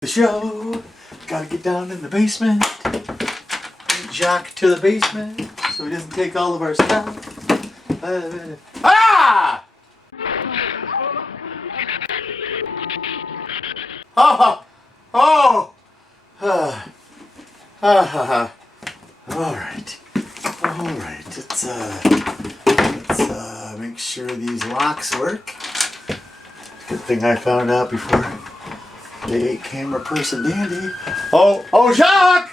The show. Gotta get down in the basement. Get Jacques to the basement so he doesn't take all of our stuff. Ah! Oh! Oh! All right. Let's make sure these locks work. Good thing I found out before the 8-camera person dandy. Oh, Jacques!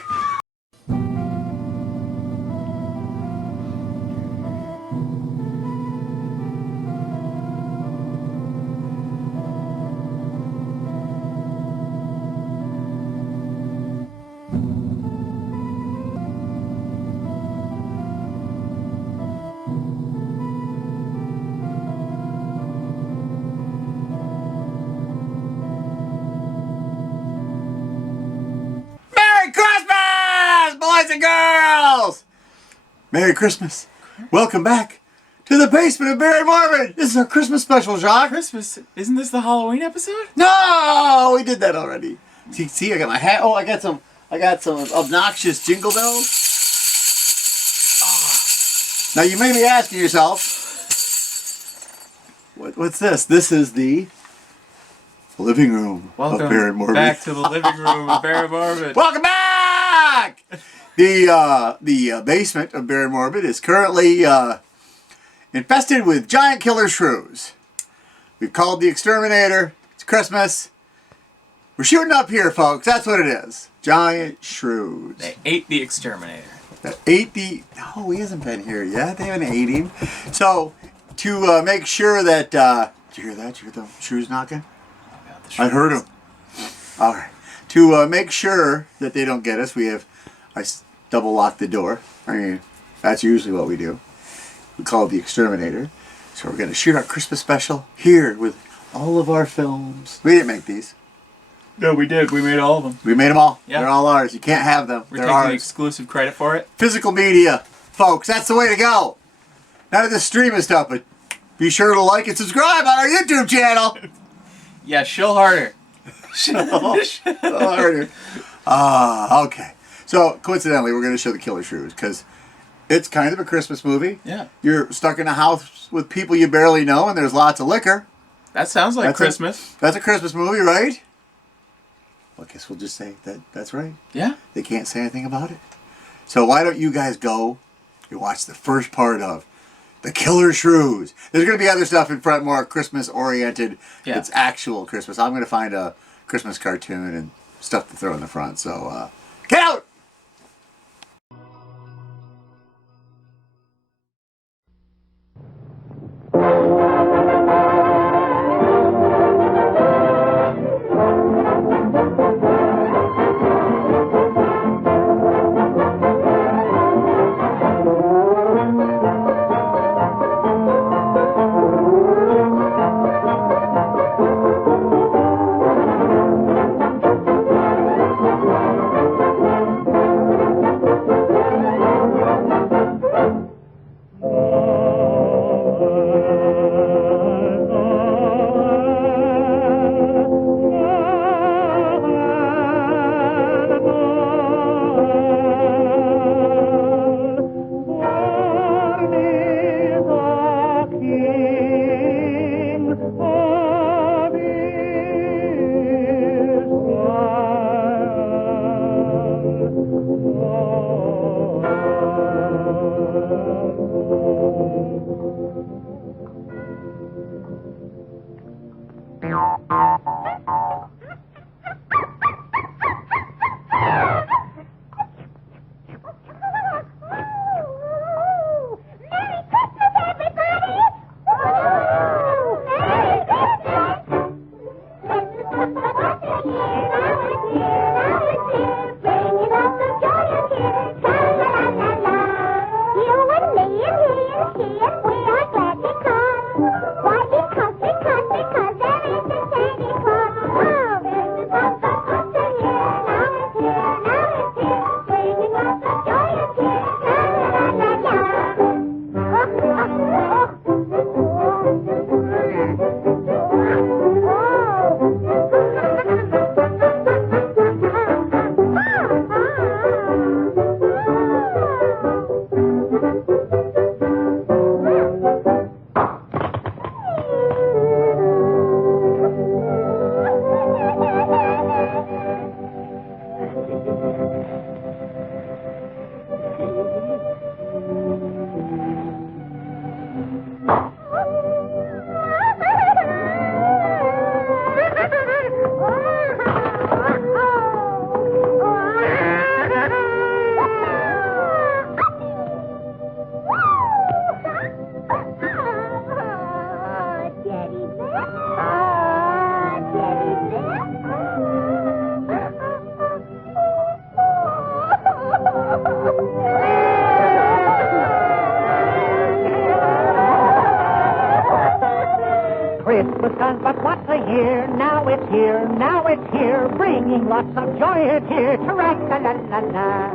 Boys and girls! Merry Christmas. Welcome back to the basement of Barry Morbid. This is our Christmas special, Jacques. Christmas? Isn't this the Halloween episode? No! We did that already. See, I got my hat. Oh, I got some obnoxious jingle bells. Oh. Now you may be asking yourself, what's this? This is the living room of Barry Morbid. Welcome back to the living room of Barry Morbid. Welcome back! The basement of Barry Morbid is currently infested with giant killer shrews. We've called the exterminator. It's Christmas. We're shooting up here, folks. That's what it is. Giant shrews. They ate the exterminator. No, he hasn't been here yet. They haven't ate him. So, to make sure that... did you hear that? Did you hear the shrews knocking? Oh, God, the shrews. I heard them. All right. To make sure that they don't get us, I double lock the door. I mean, that's usually what we do. We call it the exterminator. So we're going to shoot our Christmas special here with all of our films. We didn't make these. No, we did. We made all of them. We made them all. Yeah. They're all ours. You can't have them. We're They're taking ours. exclusive credit for it. Physical media, folks. That's the way to go. None of this streaming stuff, but be sure to like and subscribe on our YouTube channel. Yeah, shill harder. Harder. Okay. So, coincidentally, we're going to show the Killer Shrews because it's kind of a Christmas movie. Yeah. You're stuck in a house with people you barely know and there's lots of liquor. That sounds like Christmas. That's a Christmas movie, right? Well, I guess we'll just say that's right. Yeah. They can't say anything about it. So why don't you guys go and watch the first part of the Killer Shrews. There's going to be other stuff in front, more Christmas-oriented. Yeah. It's actual Christmas. I'm going to find a Christmas cartoon and stuff to throw in the front. So, get out! lots of joy is here. Tra-la-la-la-la.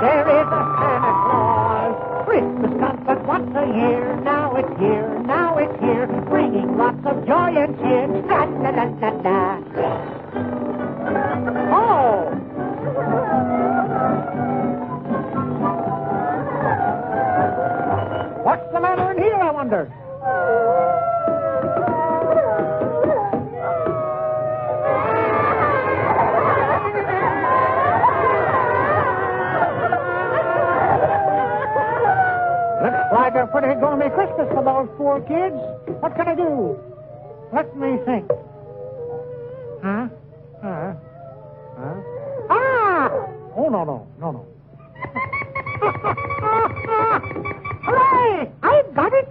There is a Santa Claus. Christmas comes but once a year. Now it's here, now it's here, bringing lots of joy and cheer. Tra-la-la-la-la. Oh! What's the matter in here, I wonder? Looks like a pretty gloomy Christmas for those poor kids. What can I do? Let me think. Huh? Ah! Oh, no. Hooray! I've got it!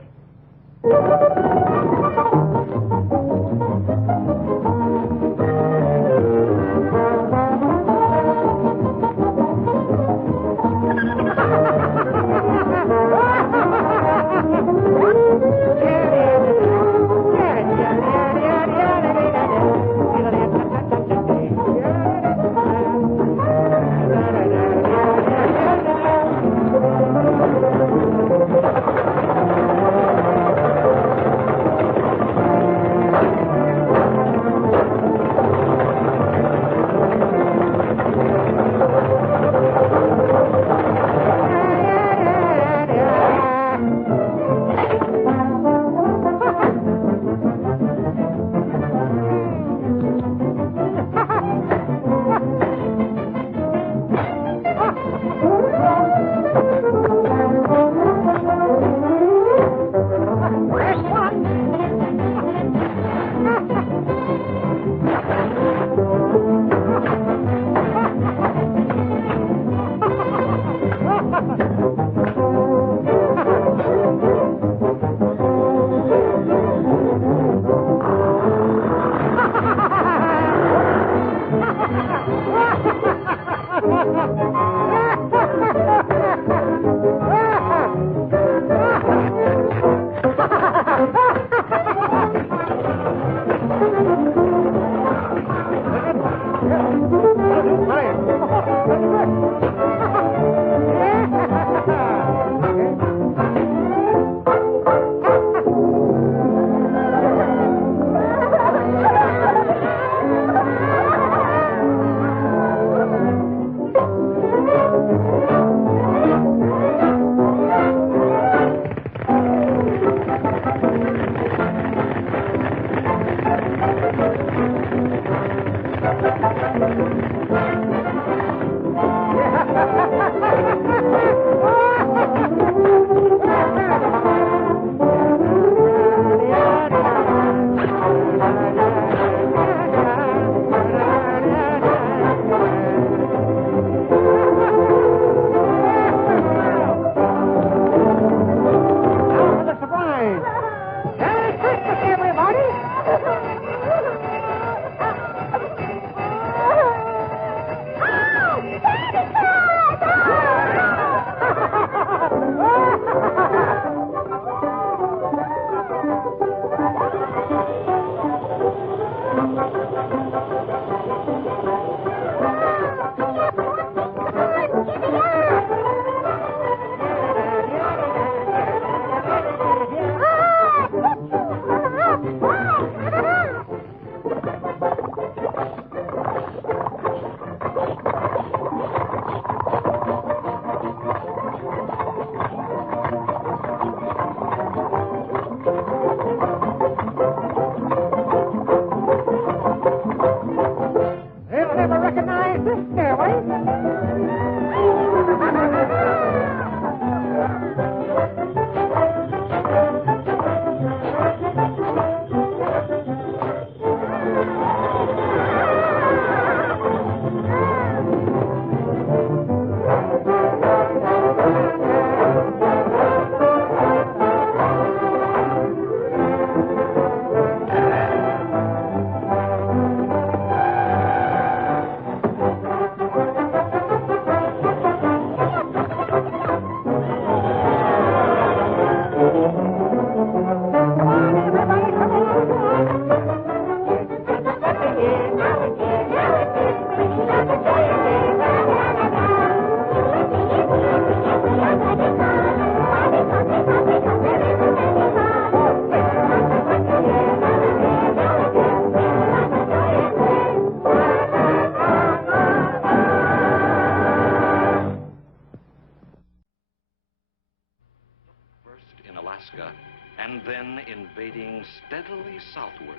invading steadily southward,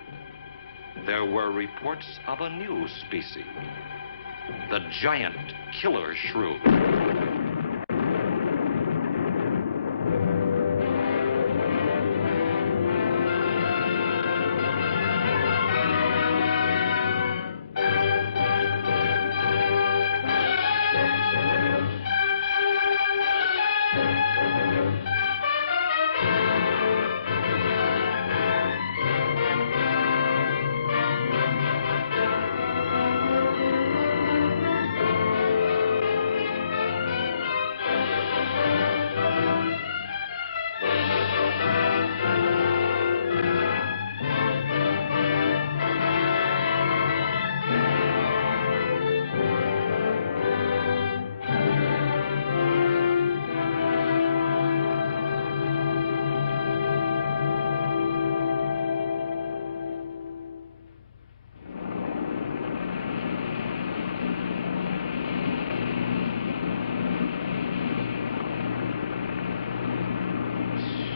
there were reports of a new species, the giant killer shrew.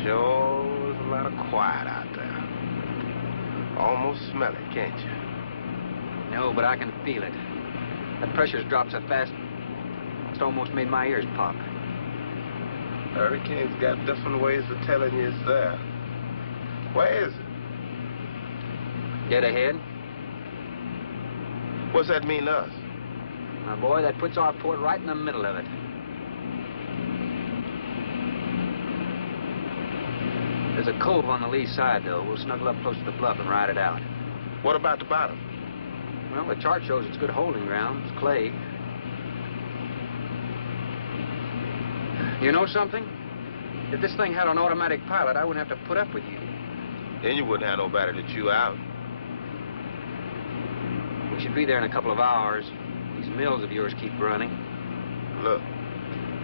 Sure is a lot of quiet out there. Almost smell it, can't you? No, but I can feel it. That pressure's dropped so fast, it's almost made my ears pop. Hurricane's got different ways of telling you it's there. Where is it? Dead ahead. What's that mean to us? My boy, that puts our port right in the middle of it. There's a cove on the lee side, though. We'll snuggle up close to the bluff and ride it out. What about the bottom? Well, the chart shows it's good holding ground. It's clay. You know something? If this thing had an automatic pilot, I wouldn't have to put up with you. Then you wouldn't have nobody to chew out. We should be there in a couple of hours. These mills of yours keep running. Look,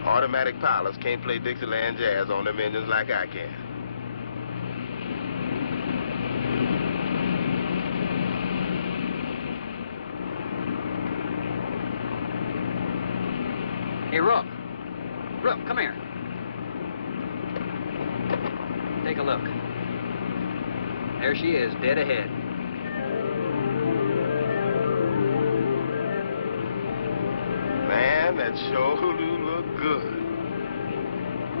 automatic pilots can't play Dixieland jazz on them engines like I can. Hey, Rook. Rook, come here. Take a look. There she is, dead ahead. Man, that sure do look good.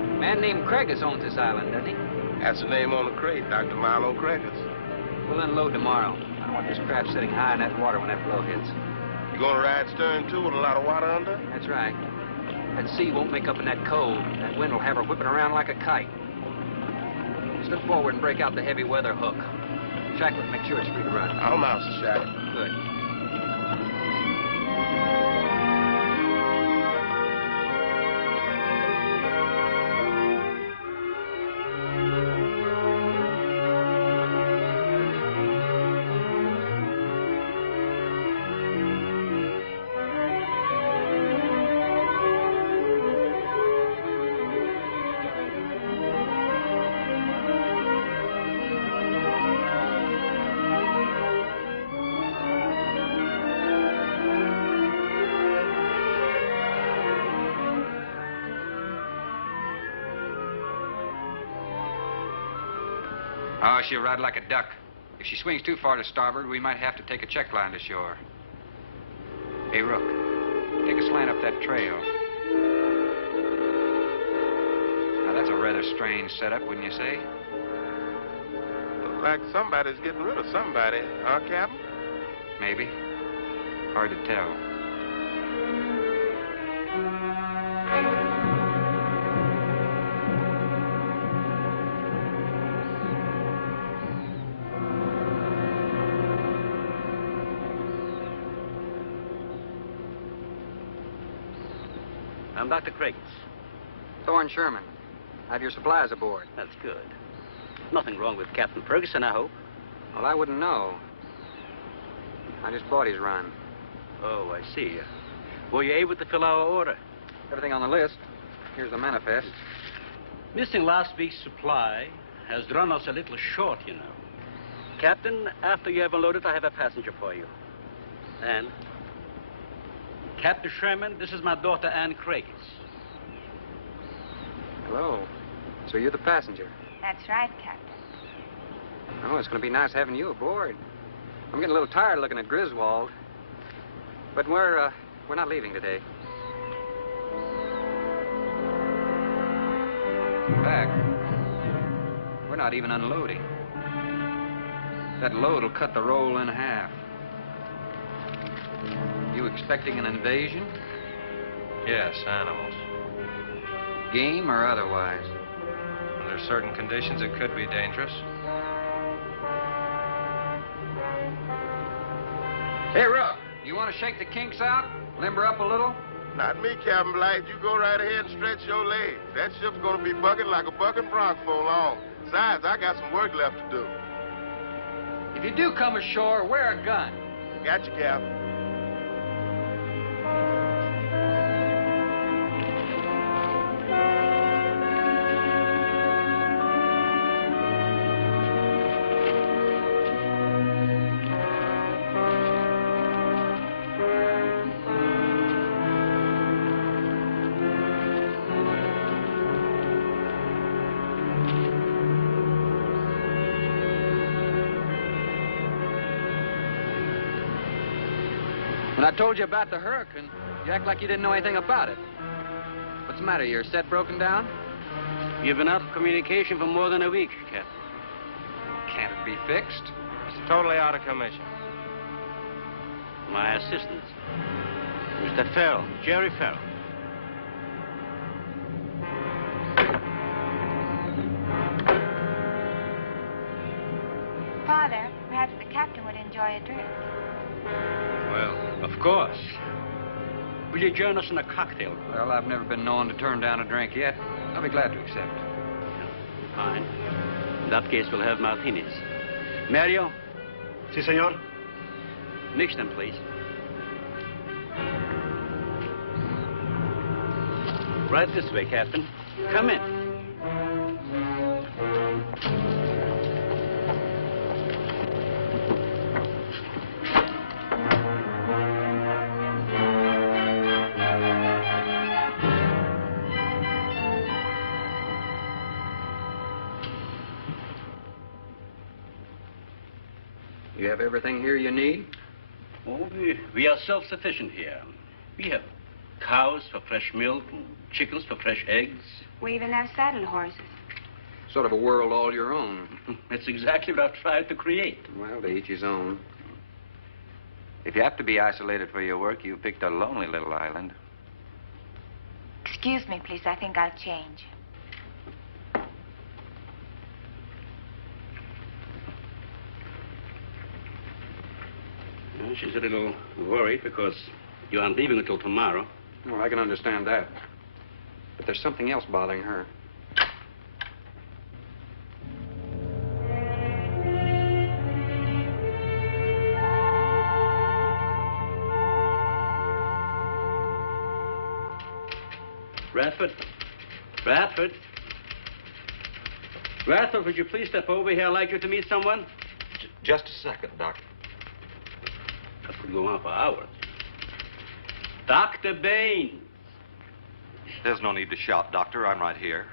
A man named Craigus owns this island, doesn't he? That's the name on the crate, Dr. Milo Craigus. We'll unload tomorrow. I don't want this craft sitting high in that water when that blow hits. You gonna ride stern, too, with a lot of water under? That's right. That sea won't make up in that cove. That wind will have her whipping around like a kite. Slip forward and break out the heavy weather hook. Shacklet, make sure it's free to run. I'm Master Shacklet. Good. Oh, she'll ride like a duck. If she swings too far to starboard, we might have to take a check line to shore. Hey, Rook, take a slant up that trail. Now, that's a rather strange setup, wouldn't you say? Looks like somebody's getting rid of somebody, huh, Captain? Maybe. Hard to tell. I'm Dr. Craigus. Thorne Sherman. Have your supplies aboard. That's good. Nothing wrong with Captain Ferguson, I hope. Well, I wouldn't know. I just bought his run. Oh, I see. Were you able to fill our order? Everything on the list. Here's the manifest. Missing last week's supply has run us a little short, you know. Captain, after you have unloaded, I have a passenger for you. Anne. Captain Sherman, this is my daughter, Anne Craigus. Hello. So you're the passenger? That's right, Captain. Oh, it's going to be nice having you aboard. I'm getting a little tired looking at Griswold. But we're not leaving today. In fact, we're not even unloading. That load will cut the roll in half. You expecting an invasion? Yes, animals. Game or otherwise? Under certain conditions, it could be dangerous. Hey, Rook, you want to shake the kinks out? Limber up a little? Not me, Captain Blight. You go right ahead and stretch your legs. That ship's gonna be bucking like a bucking bronc for long. Besides, I got some work left to do. If you do come ashore, wear a gun. Got you, Captain. When I told you about the hurricane, you act like you didn't know anything about it. What's the matter? Your set broken down? You've been out of communication for more than a week, Captain. Can't it be fixed? It's totally out of commission. My assistant, Mr. Farrell, Jerry Farrell. Father, perhaps the captain would enjoy a drink. Well, of course. Will you join us in a cocktail? Well, I've never been known to turn down a drink yet. I'll be glad to accept. Fine. In that case, we'll have martinis. Mario? Si, senor. Mix them, please. Right this way, Captain. Come in. You have everything here you need? Oh, we are self-sufficient here. We have cows for fresh milk and chickens for fresh eggs. We even have saddle horses. Sort of a world all your own. That's exactly what I've tried to create. Well, to each his own. If you have to be isolated for your work, you picked a lonely little island. Excuse me, please. I think I'll change. Well, she's a little worried because you aren't leaving until tomorrow. Well, I can understand that. But there's something else bothering her. Radford? Radford? Radford, would you please step over here? I'd like you to meet someone. Just a second, Doctor. That could go on for hours. Dr. Baines. There's no need to shout, Doctor. I'm right here.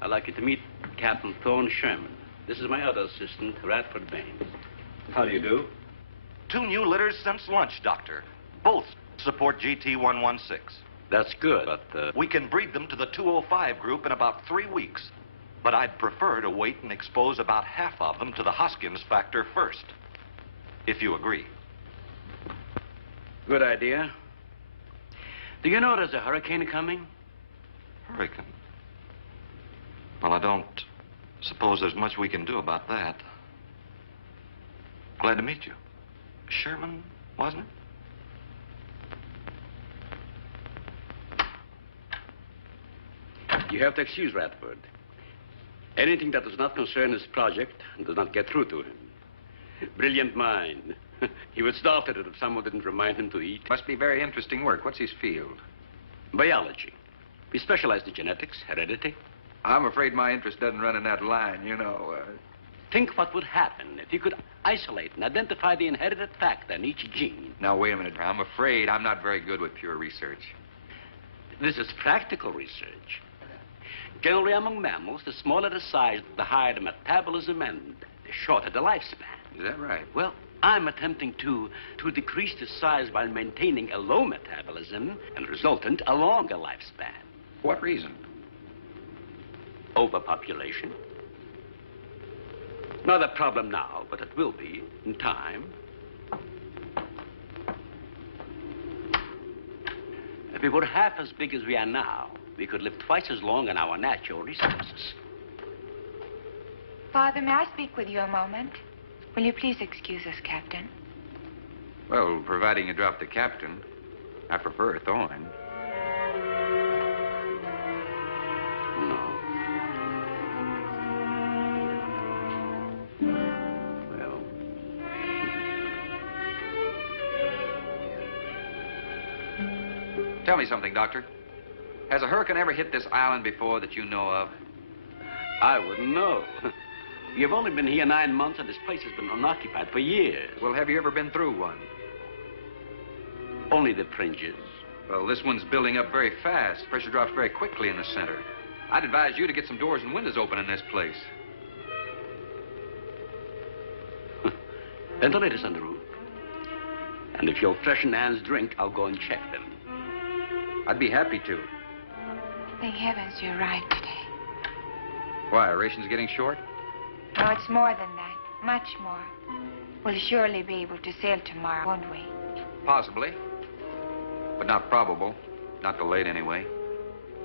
I'd like you to meet Captain Thorne Sherman. This is my other assistant, Radford Baines. How do you do? 2 new litters since lunch, Doctor. Both support GT116. That's good, but, We can breed them to the 205 group in about 3 weeks. But I'd prefer to wait and expose about half of them to the Hoskins factor first. If you agree. Good idea. Do you know there's a hurricane coming? Hurricane? Well, I don't suppose there's much we can do about that. Glad to meet you. Sherman, wasn't it? You have to excuse Radford. Anything that does not concern his project does not get through to him. Brilliant mind. He would start at it if someone didn't remind him to eat. Must be very interesting work. What's his field? Biology. We specialize in genetics, heredity. I'm afraid my interest doesn't run in that line, you know. Think what would happen if you could isolate and identify the inherited factor in each gene. Now, wait a minute. I'm afraid I'm not very good with pure research. This is practical research. Generally, among mammals, the smaller the size, the higher the metabolism and the shorter the lifespan. Is that right? Well, I'm attempting to decrease the size while maintaining a low metabolism and resultant a longer lifespan. For what reason? Overpopulation. Not a problem now, but it will be in time. If we were half as big as we are now, we could live twice as long on our natural resources. Father, may I speak with you a moment? Will you please excuse us, Captain? Well, providing you drop the captain, I prefer a thorn. No. Well. Tell me something, Doctor. Has a hurricane ever hit this island before that you know of? I wouldn't know. You've only been here 9 months, and this place has been unoccupied for years. Well, have you ever been through one? Only the fringes. Well, this one's building up very fast. Pressure drops very quickly in the center. I'd advise you to get some doors and windows open in this place. Ventilators on the roof. And if you'll freshen Anne's drink, I'll go and check them. I'd be happy to. Thank heavens you're right today. Why, are rations getting short? No, it's more than that. Much more. We'll surely be able to sail tomorrow, won't we? Possibly. But not probable. Not till late, anyway.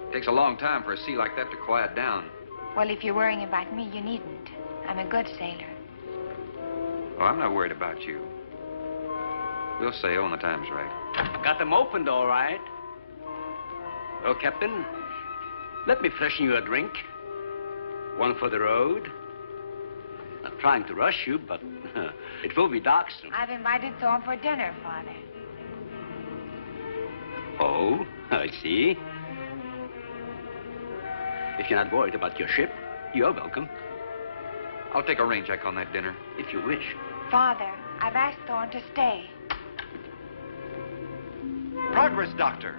It takes a long time for a sea like that to quiet down. Well, if you're worrying about me, you needn't. I'm a good sailor. Oh, I'm not worried about you. We'll sail when the time's right. Got them opened, all right. Well, Captain, let me freshen you a drink. One for the road. Not trying to rush you, but it will be dark soon. I've invited Thorne for dinner, Father. Oh, I see. If you're not worried about your ship, you're welcome. I'll take a rain check on that dinner. If you wish. Father, I've asked Thorne to stay. Progress, Doctor.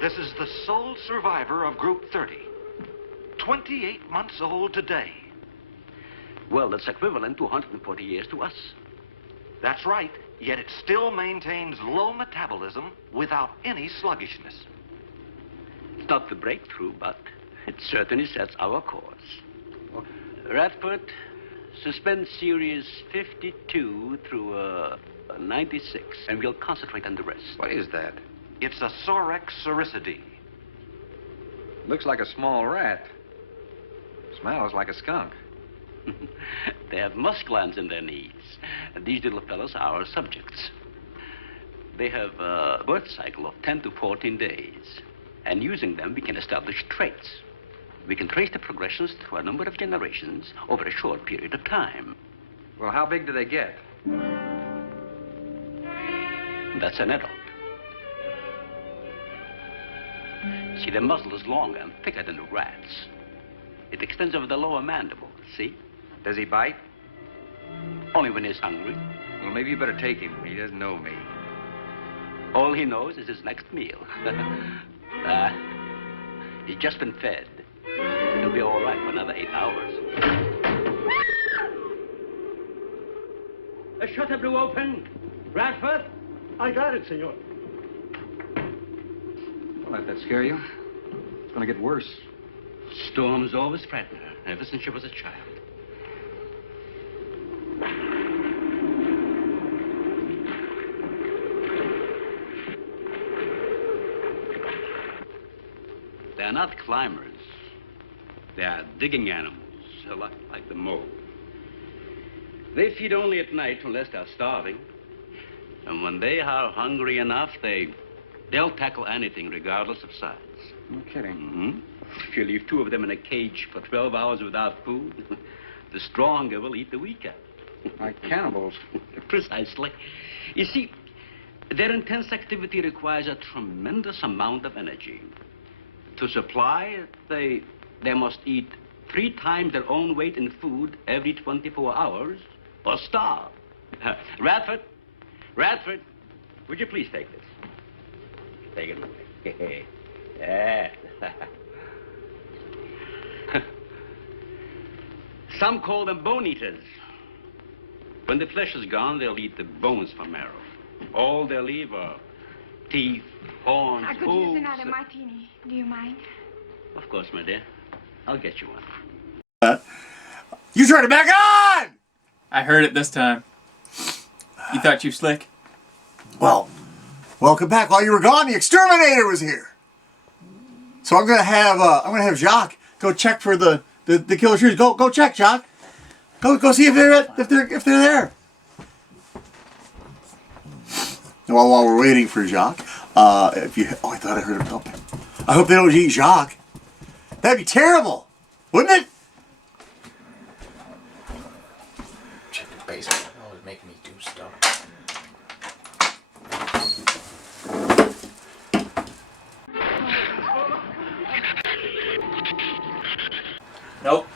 This is the sole survivor of Group 30. 28 months old today. Well, that's equivalent to 140 years to us. That's right, yet it still maintains low metabolism without any sluggishness. It's not the breakthrough, but it certainly sets our course. Radford, suspend series 52 through 96, and we'll concentrate on the rest. What is that? It's a Sorex cericidae. Looks like a small rat. Smells like a skunk. They have musk glands in their knees. And these little fellows are our subjects. They have a birth cycle of 10 to 14 days. And using them, we can establish traits. We can trace the progressions through a number of generations over a short period of time. Well, how big do they get? That's an adult. See, the muzzle is longer and thicker than the rat's. It extends over the lower mandible, see? Does he bite? Only when he's hungry. Well, maybe you better take him. He doesn't know me. All he knows is his next meal. He's just been fed. He'll be all right for another 8 hours. The shutter blew open. Radford? I got it, senor. Don't let that scare you. It's going to get worse. Storms always frighten her, ever since she was a child. They're not climbers. They are digging animals, a lot like the mole. They feed only at night unless they're starving. And when they are hungry enough, they'll tackle anything regardless of size. No kidding. Mm-hmm. If you leave 2 of them in a cage for 12 hours without food, the stronger will eat the weaker. Like cannibals. Precisely. You see, their intense activity requires a tremendous amount of energy. To supply, they must eat 3 times their own weight in food every 24 hours or starve. Radford, would you please take this? Take it away. Yeah. Some call them bone eaters. When the flesh is gone, they'll eat the bones for marrow. All they'll leave are teeth, horns, I could use another martini. Do you mind? Of course, my dear. I'll get you one. You turned it back on! I heard it this time. You thought you slick? Well, welcome back. While you were gone, the exterminator was here. So I'm gonna have Jacques go check for the killer shrews. Go check, Jacques. Go see if they're there. Well, while we're waiting for Jacques, I thought I heard him thumping. I hope they don't eat Jacques. That'd be terrible, wouldn't it? Check the basement. Always making me do stuff. Nope.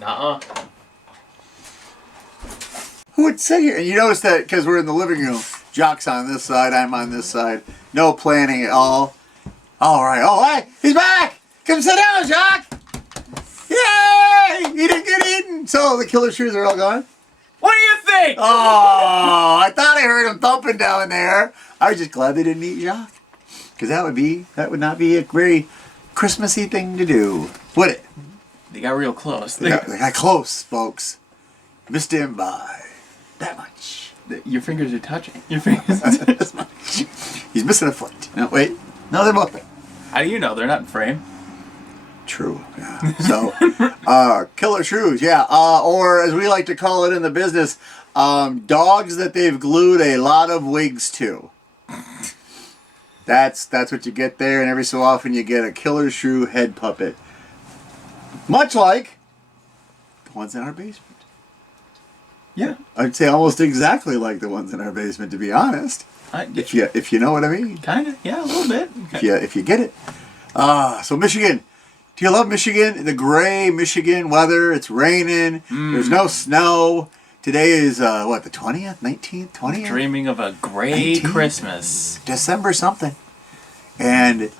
Nuh-uh. Who would sit here? And you notice that because we're in the living room, Jacques on this side, I'm on this side. No planning at all. All right. Oh, hey, he's back! Come sit down, Jacques! Yay! He didn't get eaten. So the killer shrews are all gone? What do you think? Oh, I thought I heard him thumping down there. I was just glad they didn't eat Jacques. Because that would not be a very Christmassy thing to do, would it? They got real close. They got close, folks. Missed him by that much. Your fingers are touching. Your fingers are touching. This much. He's missing a foot. No, wait. No, they're both there. How do you know? They're not in frame. True. Yeah. So, killer shrews, yeah. Or as we like to call it in the business, dogs that they've glued a lot of wigs to. That's what you get there, and every so often you get a killer shrew head puppet. Much like the ones in our basement. Yeah. I'd say almost exactly like the ones in our basement, to be honest. If you know what I mean. Kind of, yeah, a little bit. Okay. If you get it. So Michigan. Do you love Michigan? The gray Michigan weather. It's raining. There's no snow. Today is, the 20th? 19th? 20th? Dreaming of a gray 19th? Christmas. December something. And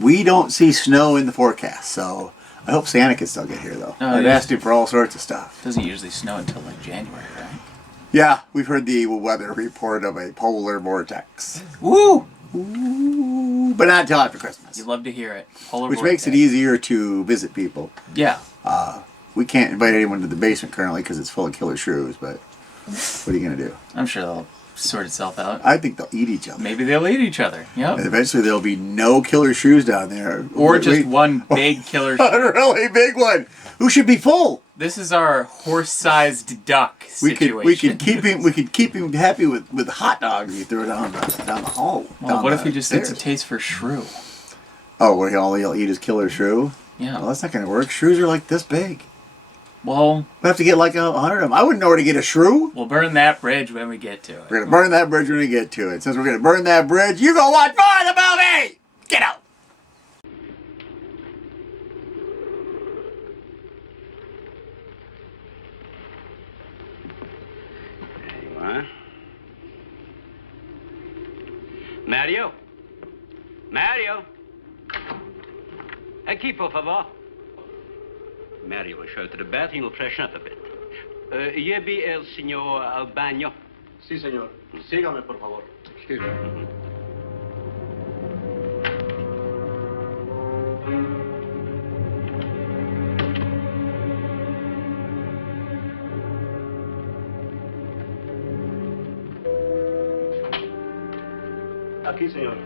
we don't see snow in the forecast, so I hope Santa can still get here, though. I've asked him for all sorts of stuff. Doesn't usually snow until like January, right? Yeah, we've heard the weather report of a polar vortex. Woo! Ooh, but not until after Christmas. You love to hear it. Polar Which vortex. makes it easier to visit people. Yeah. We can't invite anyone to the basement currently because it's full of killer shrews, but what are you going to do? I'm sure they'll sort itself out. I think they'll eat each other. Maybe they'll eat each other. Yep. And eventually there'll be no killer shrews down there. Or just one big killer shrew. A really big one. Who should be full? This is our horse-sized duck situation. We could keep him happy with hot dogs you throw down the hall. Well, what if he just gets a taste for shrew? Oh, well, he'll eat his killer shrew? Yeah. Well, that's not going to work. Shrews are like this big. Well, we have to get like 100 of them. I wouldn't know where to get a shrew. We'll burn that bridge when we get to it. We're going to burn that bridge when we get to it. Since we're going to burn that bridge, you go watch more of the movie! Get out! There you are. Mario? Mario? Aquí, por favor. Mario will show to the bath and he'll freshen up a bit. Lleve el señor al baño. Sí, señor. Sígame, por favor. Excuse me. Aquí, señor.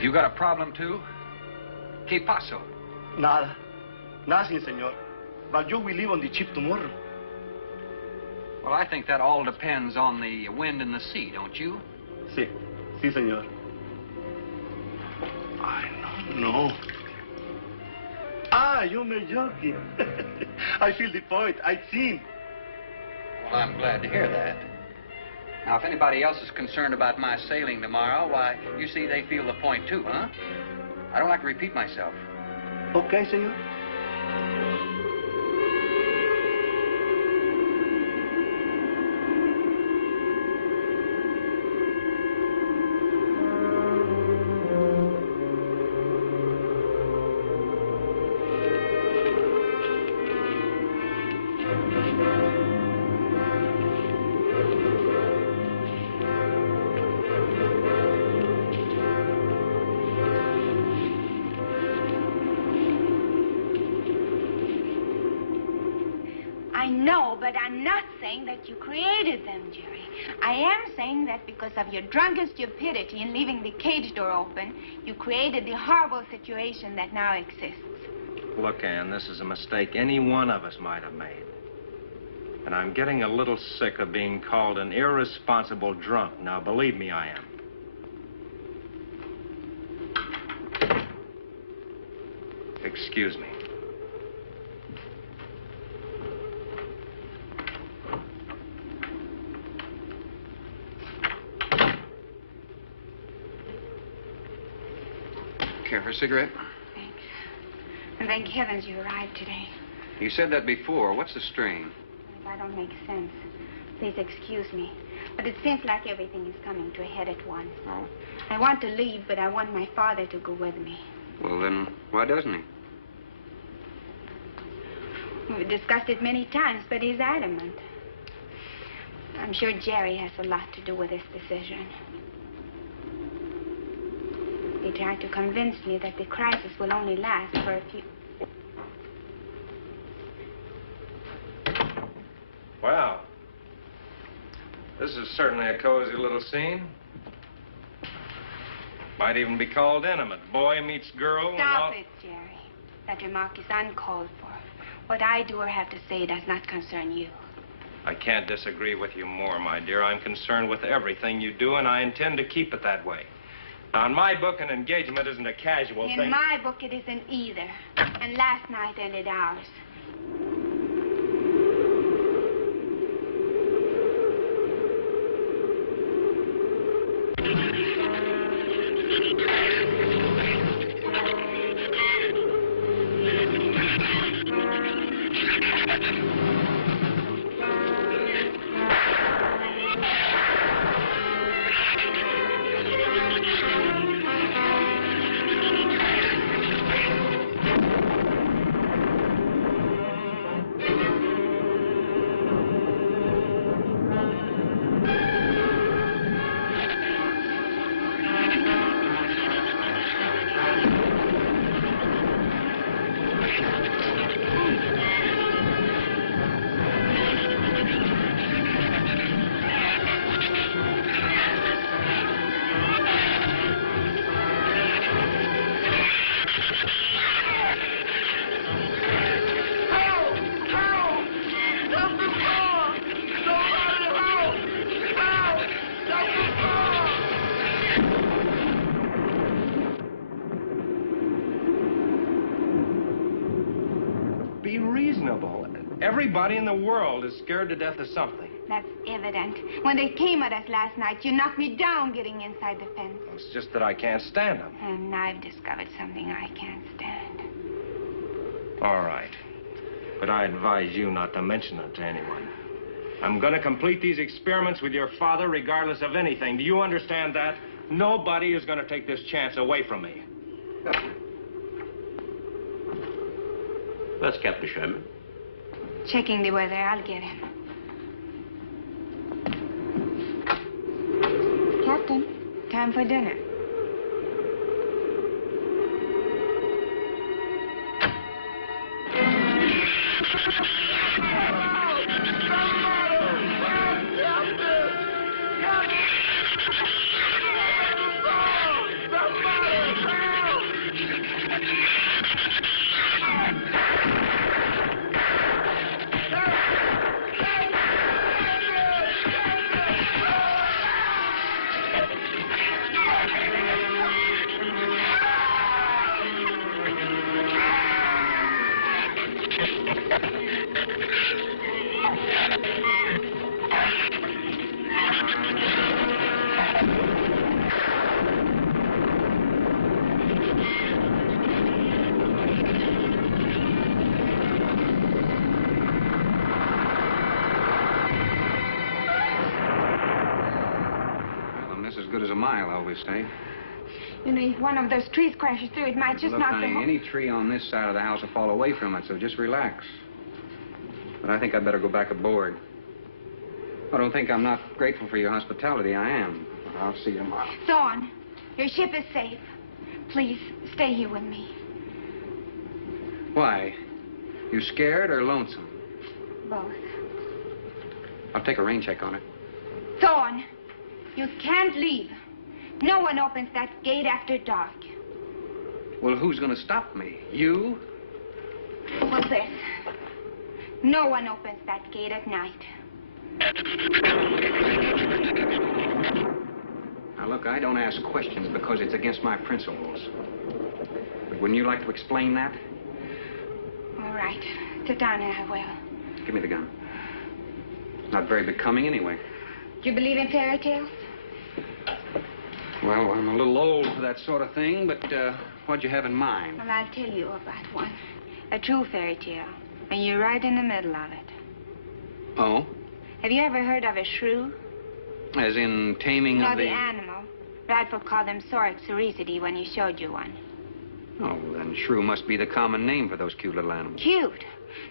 You got a problem, too? ¿Qué pasó? Nada. Nothing, señor. But you will leave on the ship tomorrow. Well, I think that all depends on the wind and the sea, don't you? Sí. Sí, señor. I don't know. Ah, you're joking. I feel the point. I've seen. Well, I'm glad to hear that. Now, if anybody else is concerned about my sailing tomorrow, why, you see they feel the point too, huh? I don't like to repeat myself. Okay, senor. I know, but I'm not saying that you created them, Jerry. I am saying that because of your drunken stupidity in leaving the cage door open, you created the horrible situation that now exists. Look, Ann, this is a mistake any one of us might have made. And I'm getting a little sick of being called an irresponsible drunk. Now, believe me, I am. Excuse me. Care for a cigarette? Thanks. And thank heavens you arrived today. You said that before. What's the strain? If I don't make sense, please excuse me. But it seems like everything is coming to a head at once. Oh? I want to leave, but I want my father to go with me. Well, then, why doesn't he? We've discussed it many times, but he's adamant. I'm sure Jerry has a lot to do with this decision. He tried to convince me that the crisis will only last for a few... Well, this is certainly a cozy little scene. Might even be called intimate. Boy meets girl. Stop it, Jerry. That remark is uncalled for. What I do or have to say does not concern you. I can't disagree with you more, my dear. I'm concerned with everything you do, and I intend to keep it that way. Now, in my book, an engagement isn't a casual thing. In my book, it isn't either. And last night ended ours. Be reasonable. Everybody in the world is scared to death of something. That's evident. When they came at us last night, you knocked me down getting inside the fence. It's just that I can't stand them. And I've discovered something I can't stand. All right. But I advise you not to mention it to anyone. I'm going to complete these experiments with your father regardless of anything. Do you understand that? Nobody is going to take this chance away from me. Where's Captain Sherman? Checking the weather. I'll get him. Captain, time for dinner. good as a mile, I always say. You know, if one of those trees crashes through, it might just Look, knock honey, the whole... any tree on this side of the house will fall away from it, so just relax. But I think I'd better go back aboard. I don't think I'm not grateful for your hospitality. I am. But I'll see you tomorrow. Thorne, your ship is safe. Please, stay here with me. Why? You scared or lonesome? Both. I'll take a rain check on it. Thorne, you can't leave. No one opens that gate after dark. Well, who's going to stop me? You? Well, this. No one opens that gate at night. Now, look, I don't ask questions because it's against my principles. But wouldn't you like to explain that? All right. Sit down and I will. Give me the gun. Not very becoming anyway. Do you believe in fairy tales? Well, I'm a little old for that sort of thing, but what'd you have in mind? Well, I'll tell you about one. A true fairy tale. And you're right in the middle of it. Oh? Have you ever heard of a shrew? As in taming No, of the animal. Radford called them Sorixoricity when he showed you one. Oh, then shrew must be the common name for those cute little animals. Cute.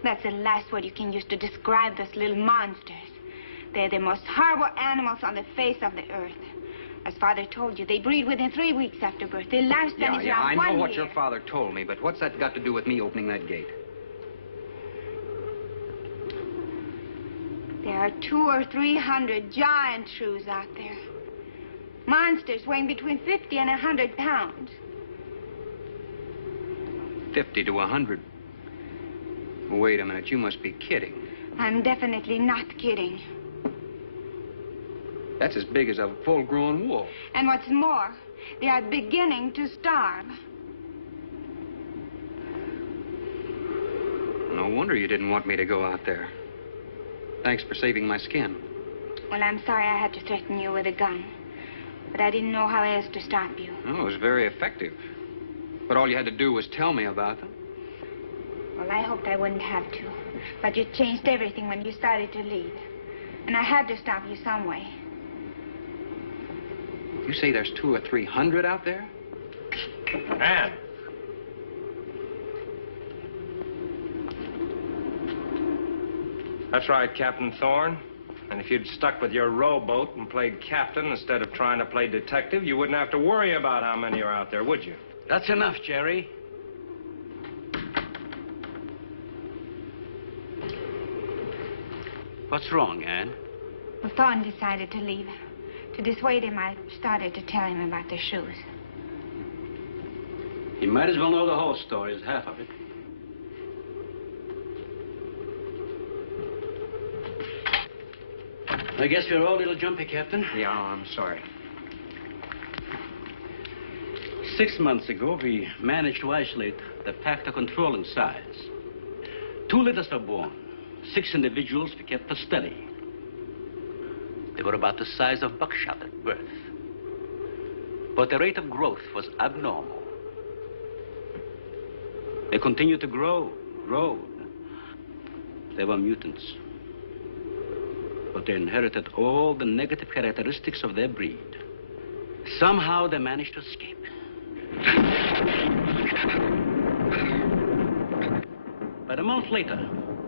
That's the last word you can use to describe those little monsters. They're the most horrible animals on the face of the earth. As Father told you, they breed within 3 weeks after birth. Their lifespan is around 1 year. I know what your father told me, but what's that got to do with me opening that gate? There are 200 or 300 giant shrews out there. Monsters weighing between 50 and 100 pounds. 50 to 100. Wait a minute, you must be kidding. I'm definitely not kidding. That's as big as a full-grown wolf. And what's more, they are beginning to starve. No wonder you didn't want me to go out there. Thanks for saving my skin. Well, I'm sorry I had to threaten you with a gun. But I didn't know how else to stop you. Oh, it was very effective. But all you had to do was tell me about them. Well, I hoped I wouldn't have to. But you changed everything when you started to leave. And I had to stop you some way. You say there's 200 or 300 out there? Ann. That's right, Captain Thorne. And if you'd stuck with your rowboat and played captain instead of trying to play detective, you wouldn't have to worry about how many are out there, would you? That's enough, Jerry. What's wrong, Anne? Well, Thorne decided to leave. To dissuade him, I started to tell him about the shoes. You might as well know the whole story as half of it. I guess we're all a little jumpy, Captain. Yeah, I'm sorry. 6 months ago, we managed to isolate the pack to control in size. 2 litters were born. 6 individuals we kept for study. They were about the size of buckshot at birth. But the rate of growth was abnormal. They continued to grow. They were mutants. But they inherited all the negative characteristics of their breed. Somehow they managed to escape. But a month later,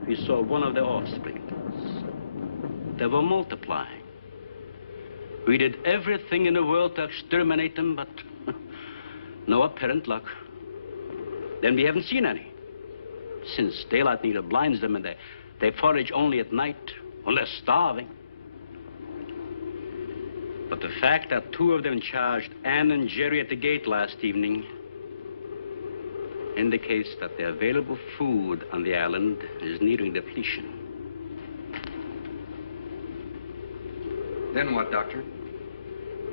we saw one of their offspring. They were multiplying. We did everything in the world to exterminate them, but no apparent luck. Then we haven't seen any. Since daylight neither blinds them and they forage only at night, unless starving. But the fact that 2 of them charged Anne and Jerry at the gate last evening indicates that the available food on the island is nearing depletion. Then what, Doctor?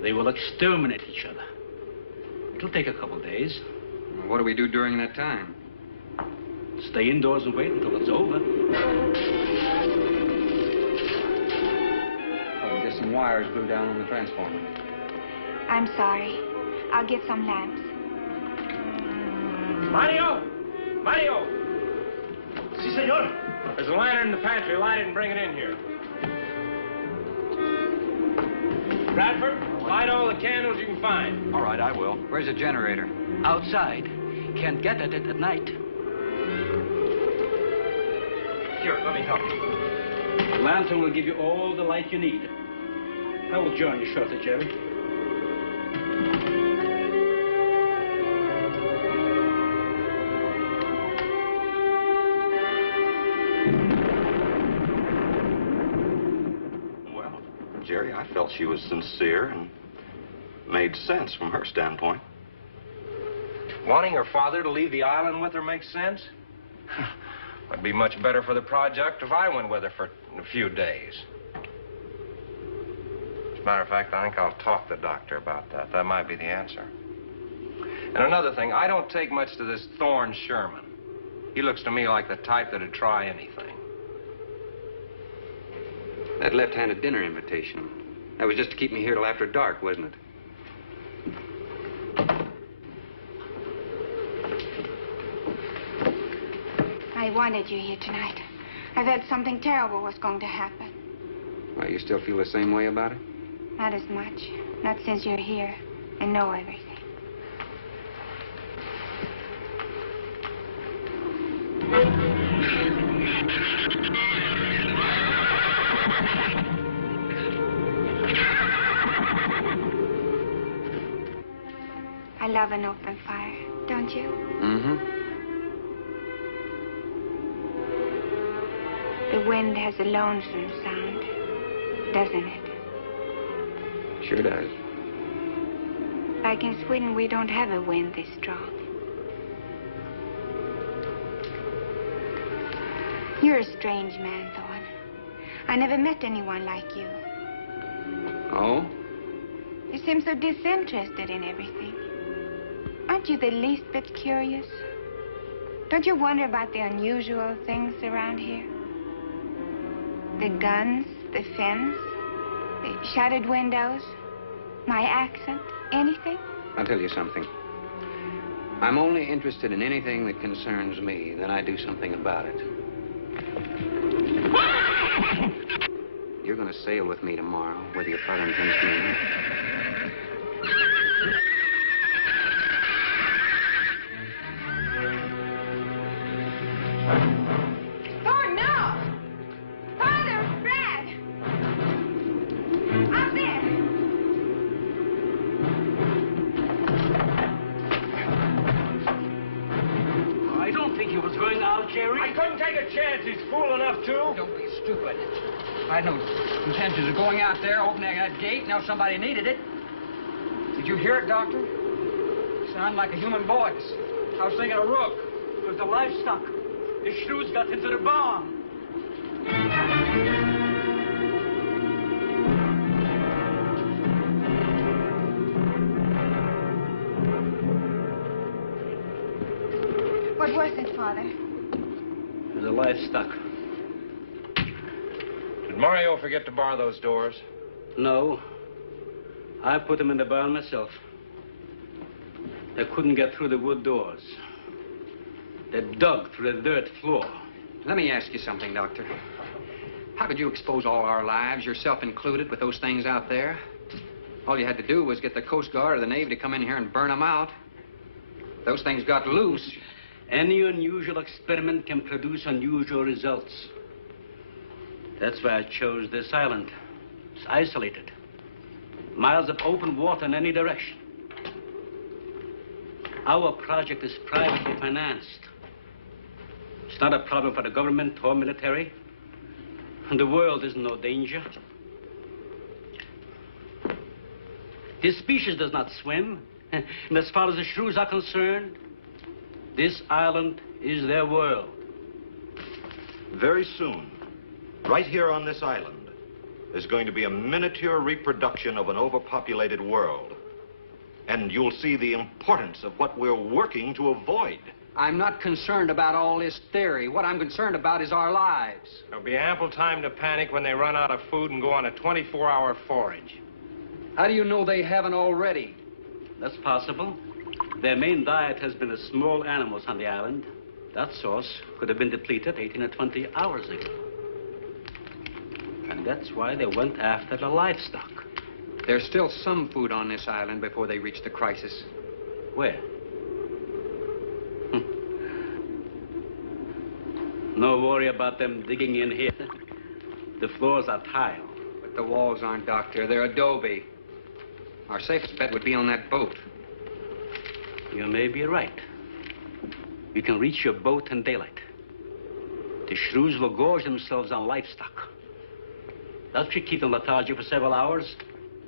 They will exterminate each other. It'll take a couple days. What do we do during that time? Stay indoors and wait until it's over. Oh, just some wires blew down on the transformer. I'm sorry. I'll get some lamps. Mario! Mario! Si, senor. There's a lantern in the pantry. Light it and bring it in here. Bradford? Light all the candles you can find. All right, I will. Where's the generator? Outside. Can't get at it at night. Here, let me help you. The lantern will give you all the light you need. I will join you shortly, Jerry. Well, Jerry, I felt she was sincere and made sense from her standpoint. Wanting her father to leave the island with her makes sense? It'd be much better for the project if I went with her for a few days. As a matter of fact, I think I'll talk to the doctor about that. That might be the answer. And another thing, I don't take much to this Thorne Sherman. He looks to me like the type that'd try anything. That left-handed dinner invitation. That was just to keep me here till after dark, wasn't it? I wanted you here tonight. I thought something terrible was going to happen. Why, you still feel the same way about it? Not as much. Not since you're here and know everything. I love an open fire, don't you? Mm-hmm. The wind has a lonesome sound, doesn't it? Sure does. Like in Sweden, we don't have a wind this strong. You're a strange man, Thorne. I never met anyone like you. Oh? You seem so disinterested in everything. Aren't you the least bit curious? Don't you wonder about the unusual things around here? The guns, the fence, the shuttered windows, my accent, anything? I'll tell you something. I'm only interested in anything that concerns me, then I do something about it. You're going to sail with me tomorrow, whether your father intends to or not. Thorne, no! Father, Brad! Out there! I don't think he was going out, Jerry. I couldn't take a chance. He's fool enough to. Don't be stupid. I had no intentions of going out there, opening that gate. Now somebody needed it. Did you hear it, Doctor? Sounded like a human voice. I was thinking of Rook. It was the livestock. The shrews got into the barn. What was it, Father? It was the livestock. Did Mario forget to bar those doors? No. I put them in the barn myself. They couldn't get through the wood doors. They dug through the dirt floor. Let me ask you something, Doctor. How could you expose all our lives, yourself included, with those things out there? All you had to do was get the Coast Guard or the Navy to come in here and burn them out. Those things got loose. Any unusual experiment can produce unusual results. That's why I chose this island. It's isolated. Miles of open water in any direction. Our project is privately financed. It's not a problem for the government or military. And the world is in no danger. This species does not swim. And as far as the shrews are concerned, this island is their world. Very soon, right here on this island, there's going to be a miniature reproduction of an overpopulated world. And you'll see the importance of what we're working to avoid. I'm not concerned about all this theory. What I'm concerned about is our lives. There'll be ample time to panic when they run out of food and go on a 24-hour forage. How do you know they haven't already? That's possible. Their main diet has been the small animals on the island. That source could have been depleted 18 or 20 hours ago. And that's why they went after the livestock. There's still some food on this island before they reach the crisis. Where? No worry about them digging in here. The floors are tile. But the walls aren't, Doctor. They're adobe. Our safest bet would be on that boat. You may be right. You can reach your boat in daylight. The shrews will gorge themselves on livestock. That should keep them lethargic for several hours.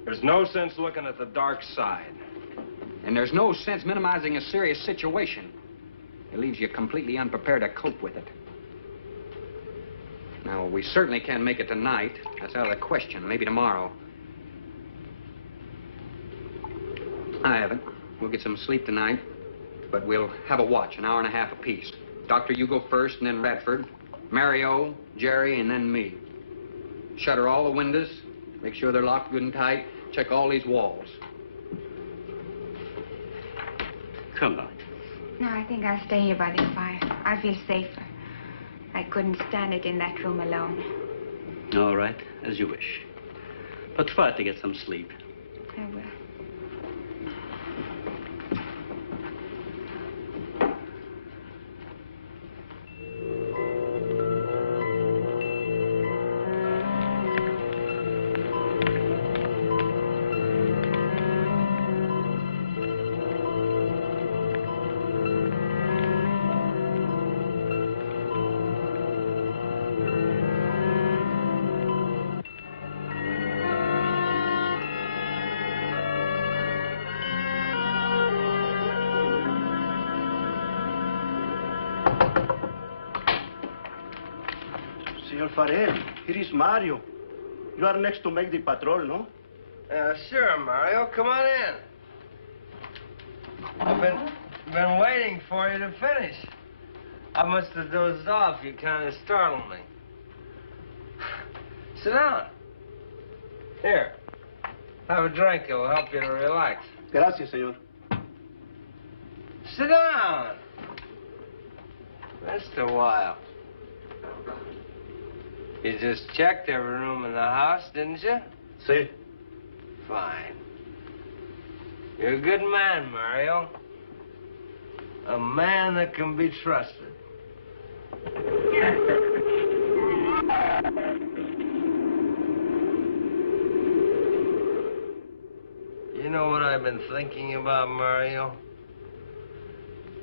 There's no sense looking at the dark side. And there's no sense minimizing a serious situation. It leaves you completely unprepared to cope with it. Now, we certainly can't make it tonight. That's out of the question. Maybe tomorrow. I haven't. We'll get some sleep tonight, but we'll have a watch, an hour and a half apiece. Doctor, you go first, and then Radford, Mario, Jerry, and then me. Shutter all the windows, make sure they're locked good and tight, check all these walls. Come on. No, I think I'll stay here by the fire. I feel safer. I couldn't stand it in that room alone. All right, as you wish. But try to get some sleep. I will. Senor Farrell, here is Mario. You are next to make the patrol, no? Sure, Mario. Come on in. I've been waiting for you to finish. I must have dozed off. You kind of startled me. Sit down. Here. Have a drink. It will help you to relax. Gracias, señor. Sit down. Just a while. You just checked every room in the house, didn't you? Sí. Fine. You're a good man, Mario. A man that can be trusted. You know what I've been thinking about, Mario?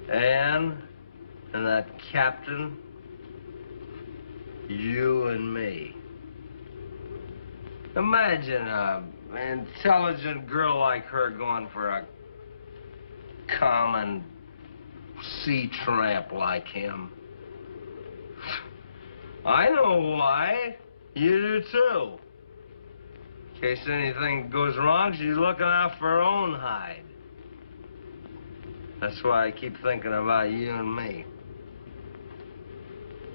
Anne and that captain. You and me. Imagine an intelligent girl like her going for a common sea tramp like him. I know why. You do too. In case anything goes wrong, she's looking out for her own hide. That's why I keep thinking about you and me.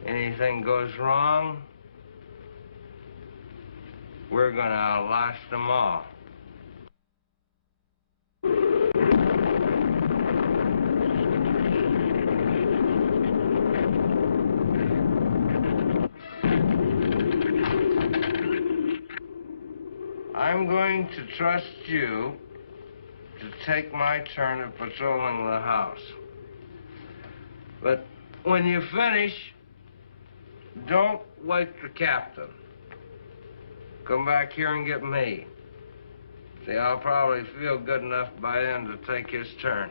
Anything goes wrong, we're gonna outlast them all. I'm going to trust you to take my turn at patrolling the house. But when you finish, don't wake the captain. Come back here and get me. See, I'll probably feel good enough by then to take his turn.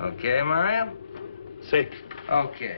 Okay, Mario? Sí. Okay.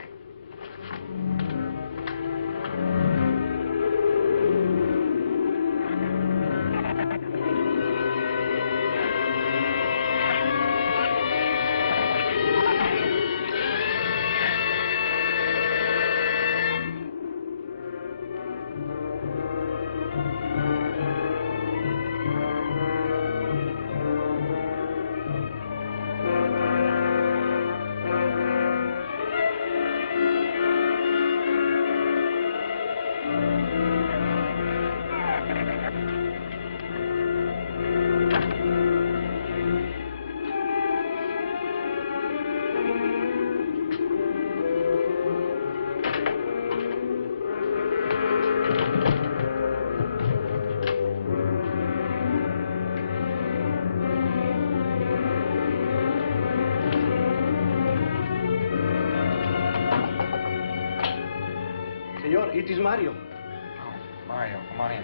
Senor, it is Mario. Oh, Mario, come on in.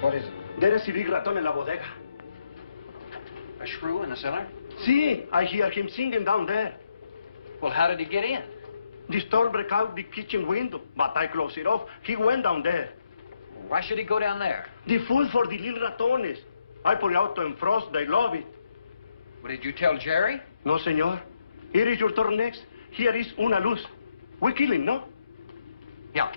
What is it? There is a big raton en la bodega. A shrew in the cellar? See, I hear him singing down there. Well, how did he get in? The store broke out the kitchen window, but I closed it off. He went down there. Why should he go down there? The food for the little ratones. I put it out to defrost. They love it. What, did you tell Jerry? No, senor. Here is your turn next. Here is una luz. We kill him, no? Yeah.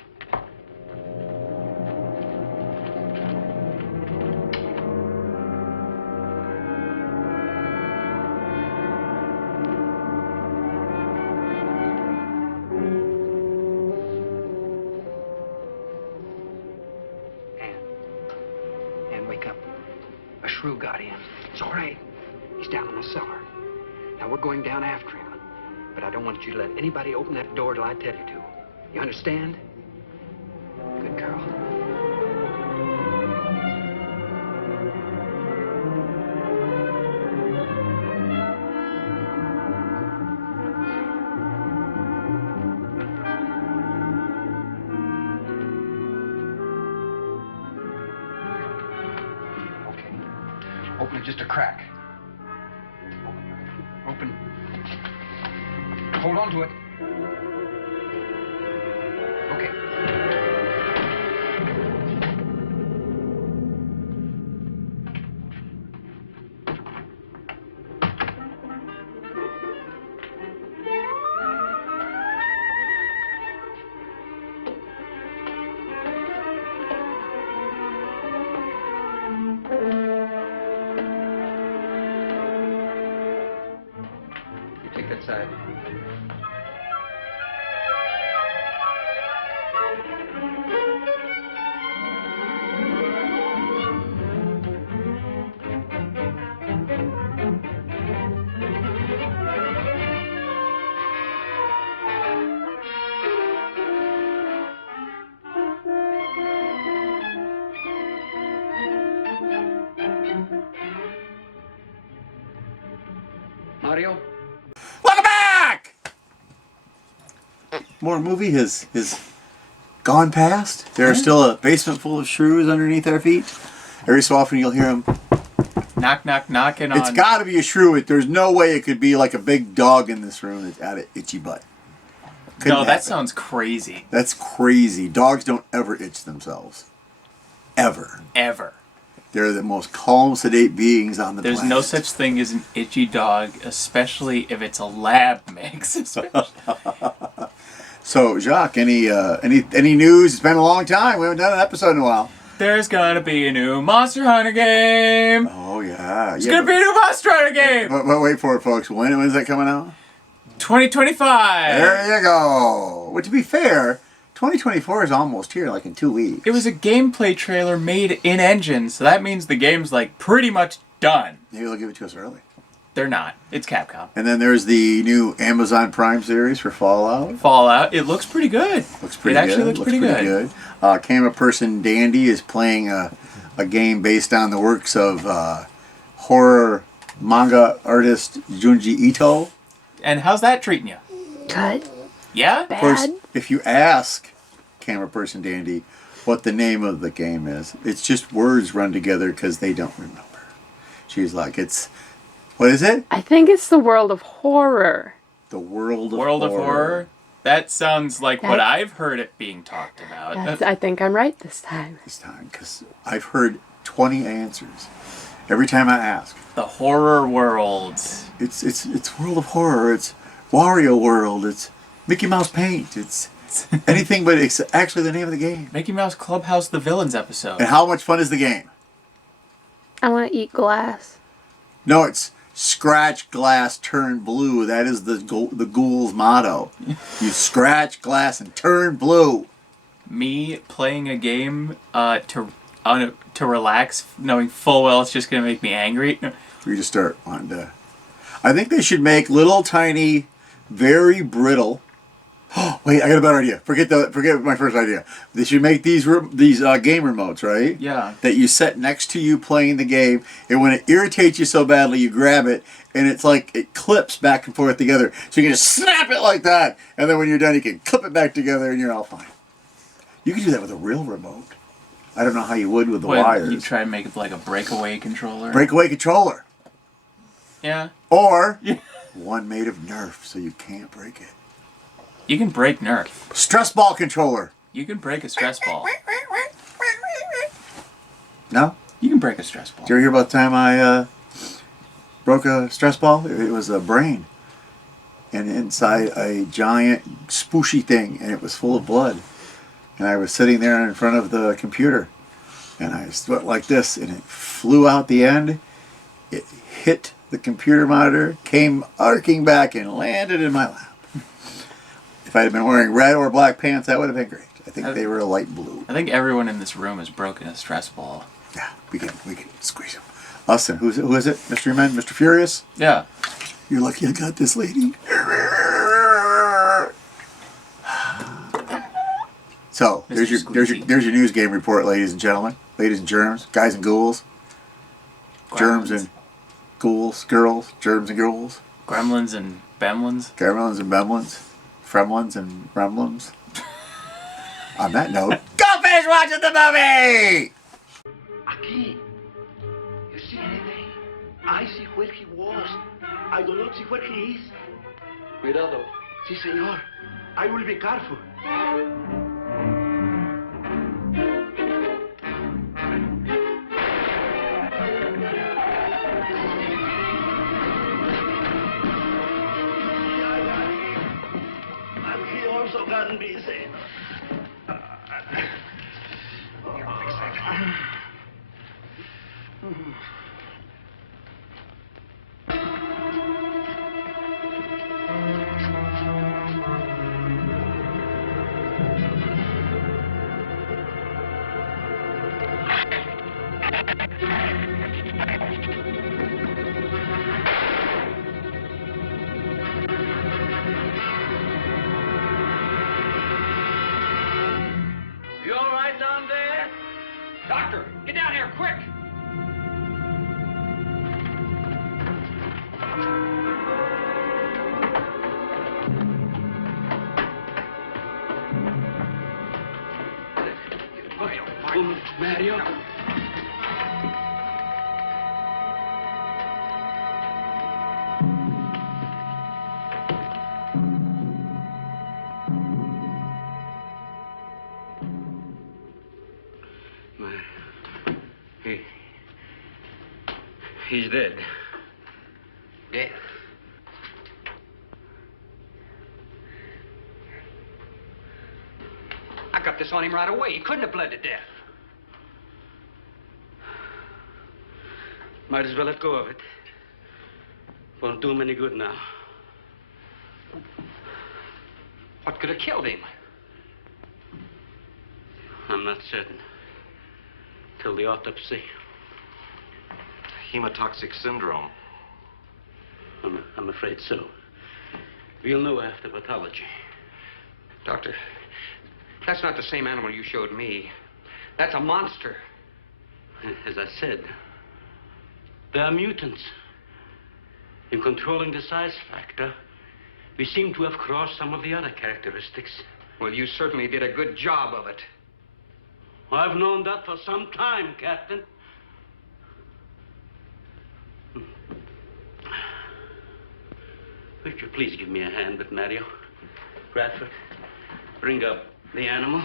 Ann, wake up. A shrew got in. It's all right. He's down in the cellar. Now, we're going down after him. But I don't want you to let anybody open that door till I tell you to. You understand? Good girl. Okay. Open it just a crack. Open. Hold on to it. Okay. You take that side. Mario? Welcome back! More movie has gone past. There's still a basement full of shrews underneath our feet. Every so often you'll hear them. Knock, knock, knocking on. It's got to be a shrew. There's no way it could be like a big dog in this room that's got an itchy butt. No, that sounds crazy. That's crazy. Dogs don't ever itch themselves. Ever. Ever. They're the most calm, sedate beings on the There's planet. no such thing as an itchy dog, especially if it's a lab mix. So, Jacques, any news? It's been a long time. We haven't done an episode in a while. There's gonna be a new Monster Hunter game. Oh yeah, There's gonna be a new Monster Hunter game. But wait for it, folks. When is that coming out? 2025. There you go. Well, to be fair, 2024 is almost here, like in 2 weeks. It was a gameplay trailer made in engine, so that means the game's like pretty much done. Maybe they'll give it to us early. They're not. It's Capcom. And then there's the new Amazon Prime series for Fallout. Fallout. It looks pretty good. Looks pretty It good. actually looks pretty good. Camera Person Dandy is playing a game based on the works of horror manga artist Junji Ito. And how's that treating you? Good. Yeah? Of course, if you ask Camera Person Dandy what the name of the game is, it's just words run together because they don't remember. She's like, what is it? I think it's the world of horror. The world of World horror. of Horror? That sounds like what I've heard it being talked about. I think I'm right this time. This time, because I've heard 20 answers every time I ask. The horror world. It's World of Horror. It's Wario World. It's Mickey Mouse Paint. It's anything but it's actually the name of the game. Mickey Mouse Clubhouse The Villains episode. And how much fun is the game? I want to eat glass. No, it's scratch glass, turn blue. That is the ghoul's motto. You scratch glass and turn blue. Me playing a game to relax, knowing full well it's just going to make me angry. We just start wanting to. I think they should make little tiny, very brittle. Oh, wait, I got a better idea. Forget my first idea. They should make these game remotes, right? Yeah. That you set next to you playing the game, and when it irritates you so badly, you grab it, and it's like it clips back and forth together. So you can just snap it like that, and then when you're done, you can clip it back together, and you're all fine. You could do that with a real remote. I don't know how you would with the What, wires. You try and make it like a breakaway controller? Breakaway controller. Yeah. Or one made of Nerf so you can't break it. You can break Nerf. Stress ball controller. You can break a stress ball. No? You can break a stress ball. Did you ever hear about the time I broke a stress ball? It was a brain. And inside a giant spooshy thing, and it was full of blood. And I was sitting there in front of the computer, and I went like this, and it flew out the end. It hit the computer monitor, came arcing back, and landed in my lap. If I had been wearing red or black pants, that would have been great. I think they were a light blue. I think everyone in this room has broken a stress ball. Yeah, we can squeeze them. Us and who is it? Mystery Man? Mr. Furious? Yeah. You're lucky I got this lady. So there's your news game report, ladies and gentlemen, ladies and germs, guys and ghouls, germs and ghouls, girls, germs and ghouls, gremlins and bemlins, gremlins and bemlins, fremlins and remlins. On that note, go finish watching the movie. Aquí. You see anything? I see where he was. I do not see where he is. Cuidado. Sí, señor. I will be careful. And he also got busy. You all right down there? Doctor, get down here, quick! Mario? He's dead. Dead? I got this on him right away. He couldn't have bled to death. Might as well let go of it. Won't do him any good now. What could have killed him? I'm not certain. Till the autopsy. Hemotoxic syndrome. I'm afraid so. We'll know after pathology. Doctor, that's not the same animal you showed me. That's a monster. As I said, they are mutants. In controlling the size factor, we seem to have crossed some of the other characteristics. Well, you certainly did a good job of it. I've known that for some time, Captain. Would you please give me a hand with Mario? Bradford, bring up the animal.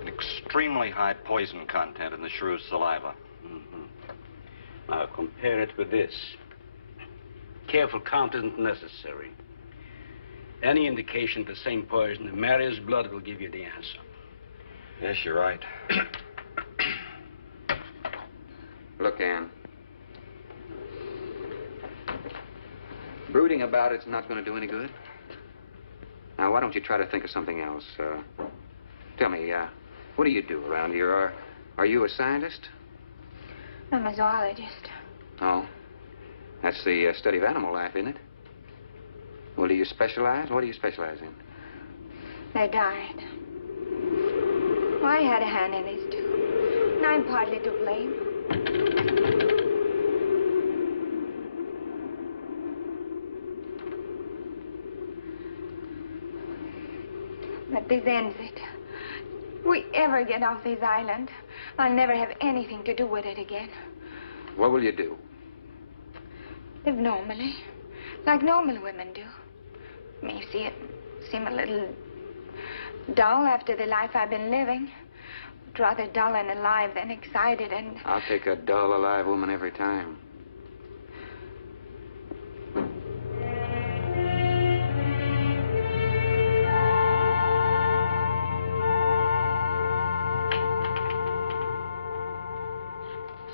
An extremely high poison content in the shrew's saliva. Now compare it with this. Careful count isn't necessary. Any indication of the same poison in Mario's blood will give you the answer. Yes, you're right. Look, Ann. Brooding about it's not going to do any good. Now, why don't you try to think of something else? Tell me, what do you do around here? Are you a scientist? I'm a zoologist. Oh. That's the study of animal life, isn't it? Well, do you specialize? What do you specialize in? They died. Well, I had a hand in this, too. And I'm partly to blame. But this ends it. If we ever get off this island, I'll never have anything to do with it again. What will you do? Live normally, like normal women do. May seem a little dull after the life I've been living. But rather dull and alive than excited and... I'll take a dull, alive woman every time.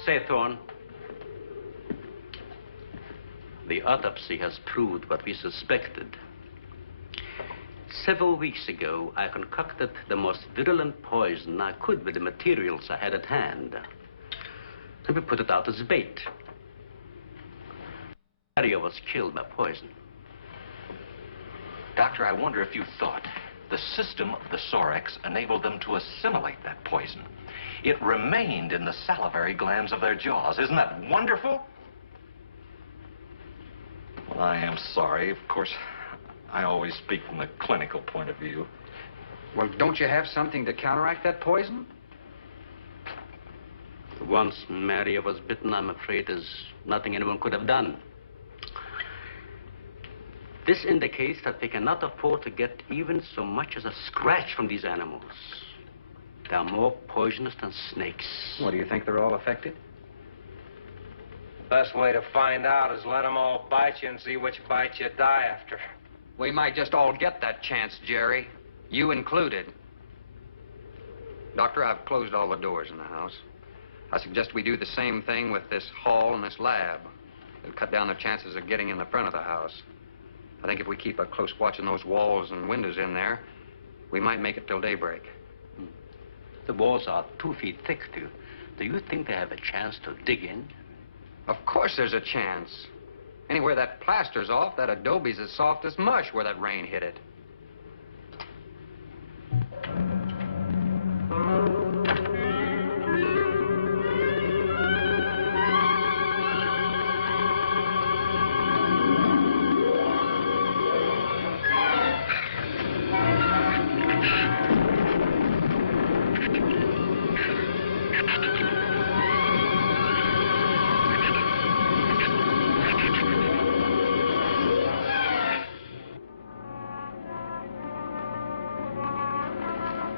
Say, Thorne, the autopsy has proved what we suspected. Several weeks ago, I concocted the most virulent poison I could with the materials I had at hand. And we put it out as bait. Mario was killed by poison. Doctor, I wonder if you thought the system of the Sorex enabled them to assimilate that poison. It remained in the salivary glands of their jaws. Isn't that wonderful? Well, I am sorry. Of course, I always speak from the clinical point of view. Well, don't you have something to counteract that poison? Once Maria was bitten, I'm afraid there's nothing anyone could have done. This indicates that they cannot afford to get even so much as a scratch from these animals. They are more poisonous than snakes. What, do you think they're all affected? Best way to find out is let them all bite you and see which bite you die after. We might just all get that chance, Jerry. You included. Doctor, I've closed all the doors in the house. I suggest we do the same thing with this hall and this lab. It'll cut down the chances of getting in the front of the house. I think if we keep a close watch on those walls and windows in there, we might make it till daybreak. The walls are 2 feet thick. Do you think they have a chance to dig in? Of course there's a chance. Anywhere that plaster's off, that adobe's as soft as mush where that rain hit it.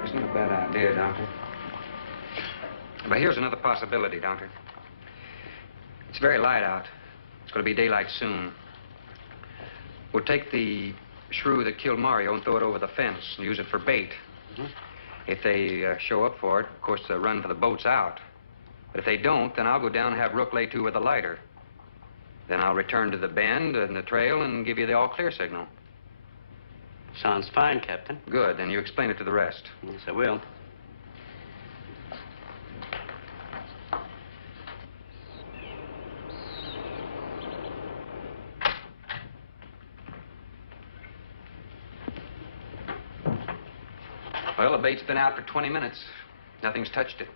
Isn't a bad idea, Doctor. But here's another possibility, Doctor. It's very light out. It's going to be daylight soon. We'll take the shrew that killed Mario and throw it over the fence and use it for bait. If they show up for it, of course, they'll run for the boats out. But if they don't, then I'll go down and have Rook lay to with a lighter. Then I'll return to the bend and the trail and give you the all-clear signal. Sounds fine, Captain. Good. Then you explain it to the rest. Yes, I will. Well, the bait's been out for 20 minutes. Nothing's touched it.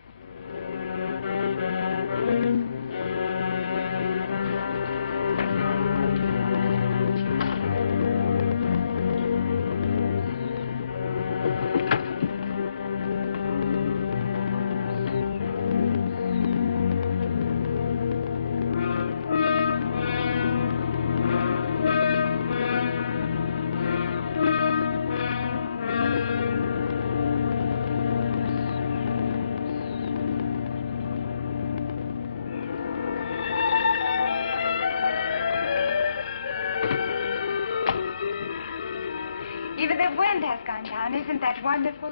Even the wind has gone down. Isn't that wonderful?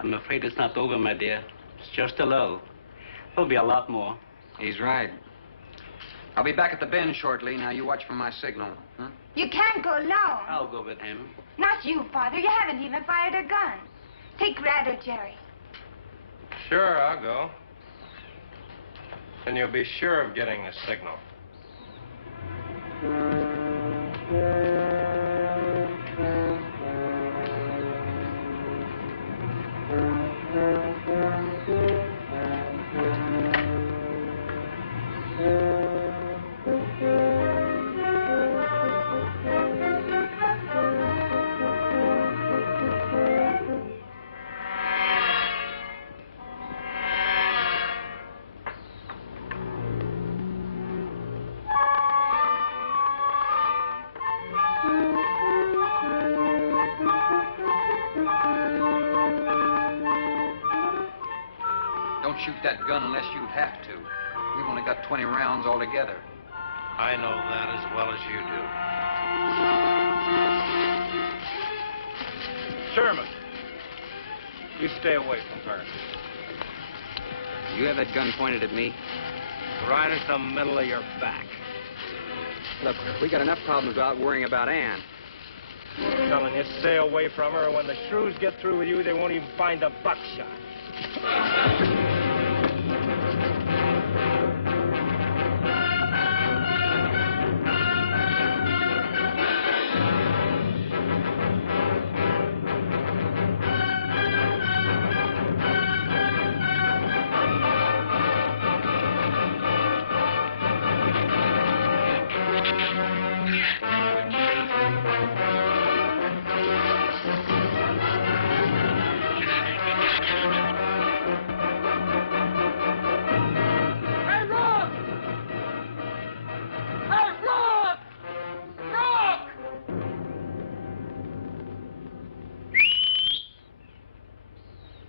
I'm afraid it's not over, my dear. It's just a lull. There'll be a lot more. He's right. I'll be back at the bend shortly. Now, you watch for my signal. Huh? You can't go alone. I'll go with him. Not you, Father. You haven't even fired a gun. Take Red or Jerry. Sure, I'll go. Then you'll be sure of getting a signal. that gun unless you'd have to. We've only got 20 rounds altogether. I know that as well as you do. Sherman, you stay away from her. You have that gun pointed at me? Right at the middle of your back. Look, we got enough problems without worrying about Ann. I'm telling you, stay away from her, or when the Shrews get through with you, they won't even find a buckshot.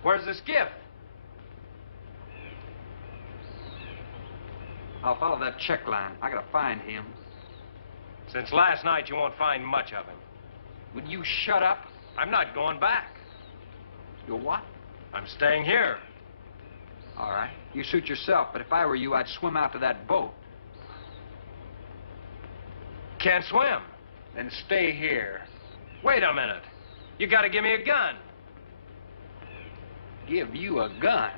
Where's the skiff? I'll follow that check line. I gotta find him. Since last night, you won't find much of him. Would you shut up? I'm not going back. You're what? I'm staying here. All right. You suit yourself, but if I were you, I'd swim out to that boat. Can't swim. Then stay here. Wait a minute. You gotta give me a gun. Give you a gun?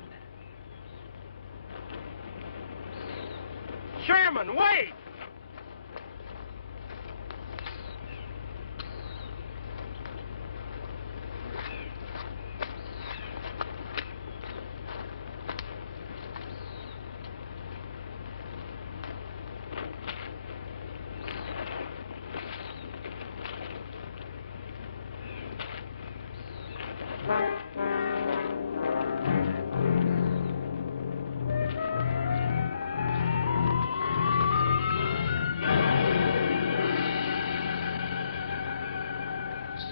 Sherman, wait!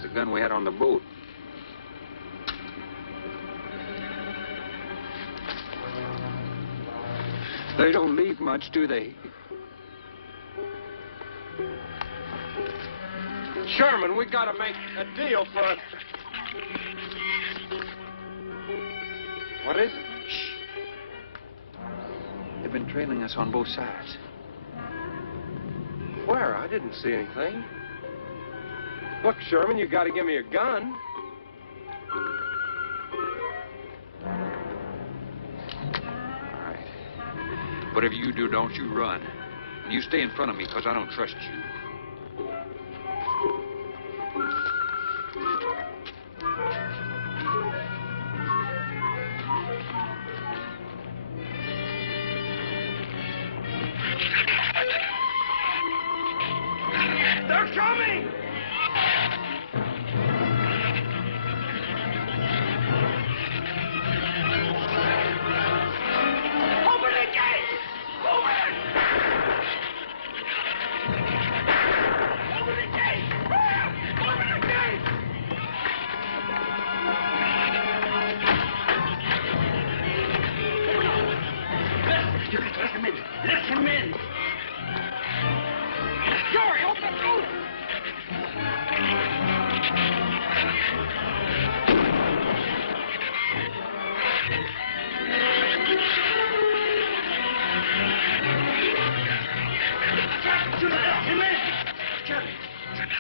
The gun we had on the boat. They don't leave much, do they? Sherman, we gotta make a deal for it. What is it? Shh. They've been trailing us on both sides. Where? I didn't see anything. Look, Sherman, you gotta give me a gun. All right. Whatever you do, don't you run. And you stay in front of me, because I don't trust you. They're coming! Open the gate! Open it! Open the gate! Open the gate! You can let him in. Let him in. Hurry, open the door!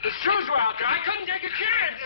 The Shrews were out there. I couldn't take a chance.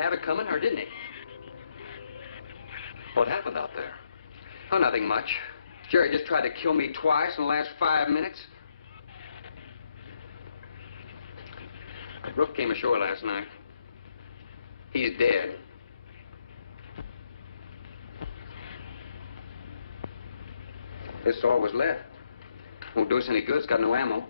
have it coming, or didn't he? What happened out there? Oh, nothing much. Jerry just tried to kill me twice in the last 5 minutes. Brooke came ashore last night. He's dead. This all was left. Won't do us any good. It's got no ammo.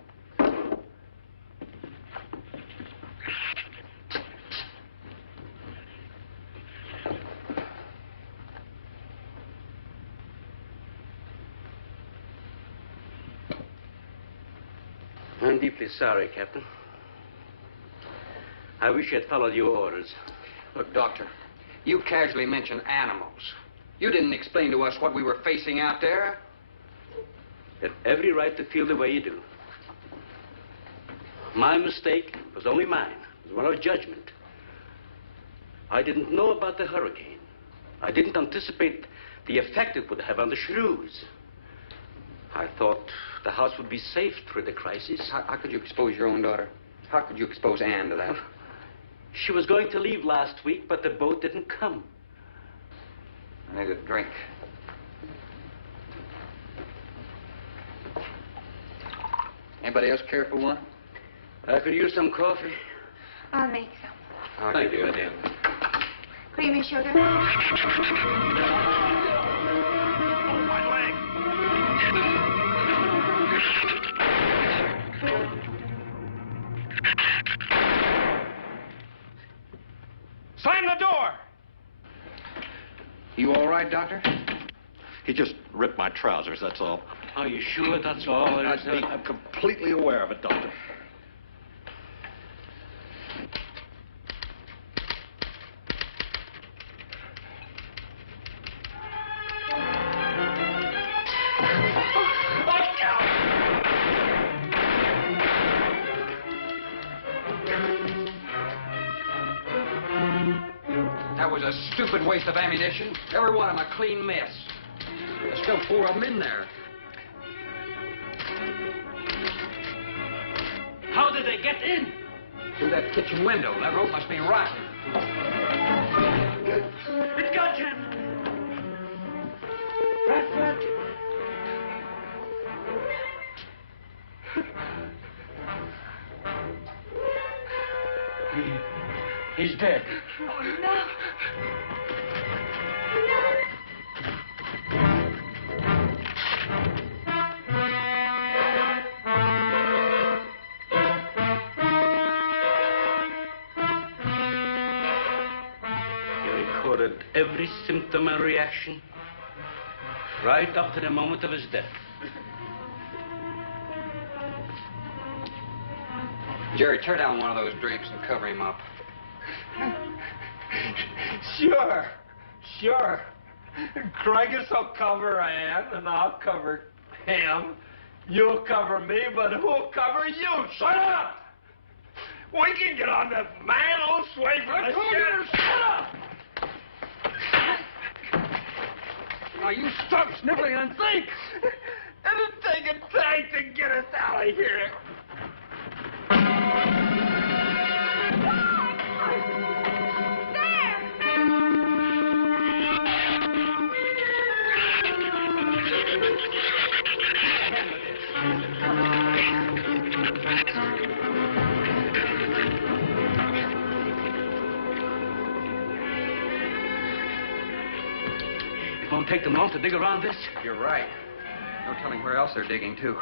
I'm deeply sorry, Captain. I wish I'd followed your orders. Look, Doctor, you casually mentioned animals. You didn't explain to us what we were facing out there. You have every right to feel the way you do. My mistake was only mine. It was one of judgment. I didn't know about the hurricane. I didn't anticipate the effect it would have on the Shrews. I thought the house would be safe through the crisis. How could you expose your own daughter? How could you expose Anne to that? She was going to leave last week, but the boat didn't come. I need a drink. Anybody else care for one? I could use some coffee. I'll make some. Thank you, madam. Creamy sugar? Slam the door! You all right, Doctor? He just ripped my trousers, that's all. Are you sure that's all? I'm completely aware of it, Doctor. That was a stupid waste of ammunition. Every one of them a clean mess. There's still 4 of them in there. How did they get in? Through that kitchen window. That rope must be rotten. It got him. Bradford. He's dead. Oh, no. He recorded every symptom and reaction right up to the moment of his death. Jerry, tear down one of those drapes and cover him up. Sure, sure. Craigus will cover Ann, and I'll cover him. You'll cover me, but who'll cover you? Shut up! We can get on that man old slave for the shit. Shut up! Now, you stop sniveling and think! It'll take a tank to get us out of here. It won't take them long to dig around this. You're right. No telling where else they're digging, too.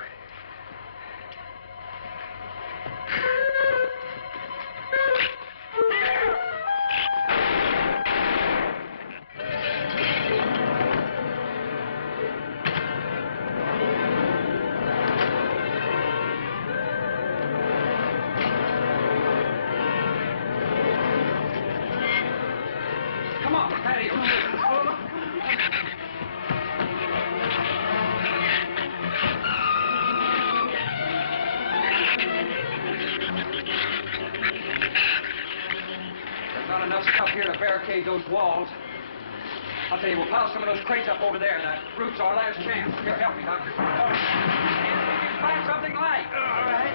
Come on, patio. There's not enough stuff here to barricade those walls. I'll tell you, we'll pile some of those crates up over there. The roof's our last chance. Here, help me, Doctor. Find something light. All right.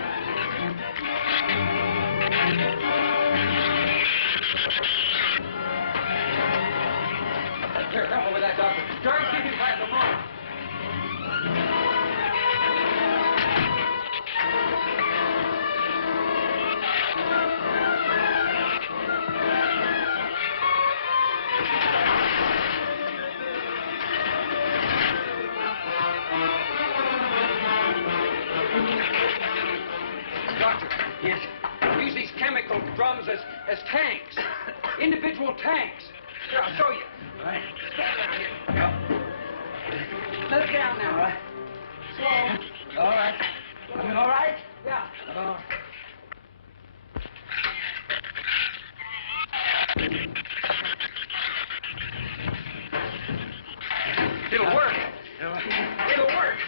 as tanks. Individual tanks. Here, I'll show you. All right. Stand down here. Let it down now, all right? Slow. All right. Coming all right? Yeah. It'll work. It'll work.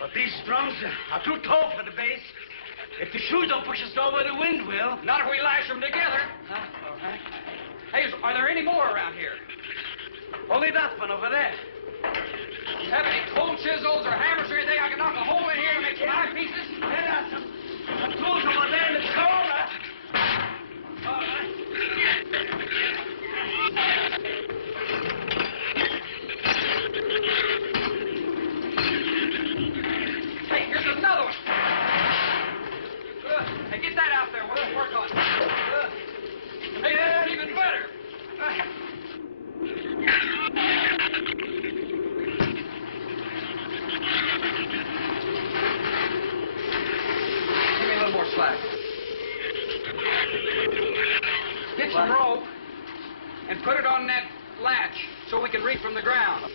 But these drums are too tall for the base. If the shoes don't push us over, the wind will. Not if we lash them together. Huh? All right. Hey, are there any more around here? Only that one over there. You have any cold chisels or hammers or anything I can knock a hole in here to make some eye pieces? There are some tools over there in the corner. All right. Hey, here's another one. Hey, get that out there. We'll work on it. Hey, that's even better. Give me a little more slack. Get some rope and put it on that latch so we can reach from the ground.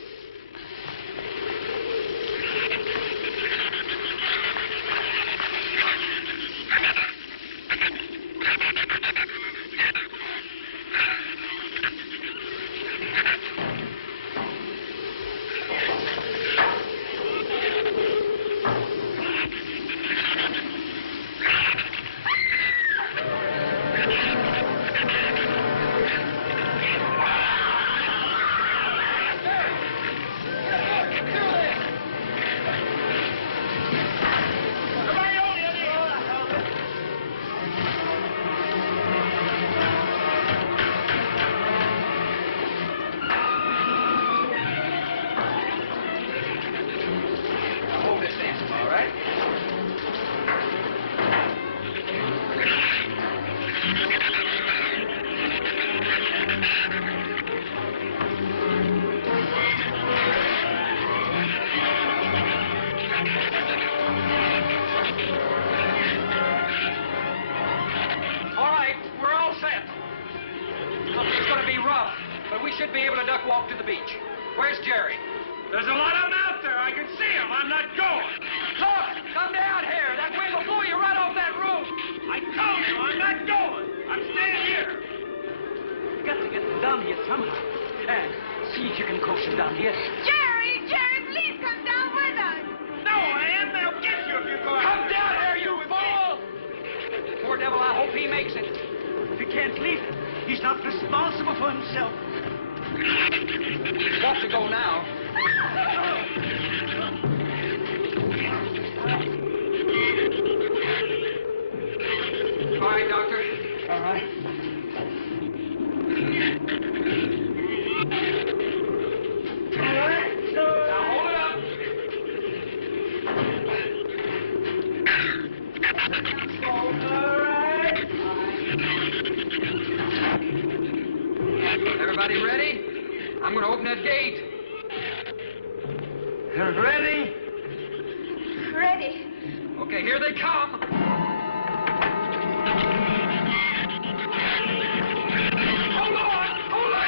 Should be able to duck walk to the beach. Where's Jerry? There's a lot of them out there. I can see them. I'm not going. Look, come down here. That wind will blow you right off that roof. I told you I'm not going. I'm staying here. You got to get them down here somehow. And see if you can coax them down here. Jerry, please come down with us. No, Ann, they'll get you if you go out. Come down here, you fool! Poor devil, I hope he makes it. If he can't leave, he's not responsible for himself. He's got to go now. All right, Doctor. All right. Now hold it up. Everybody ready? I'm going to open that gate. They're ready? Ready. Okay, here they come. Hold on! Hold on!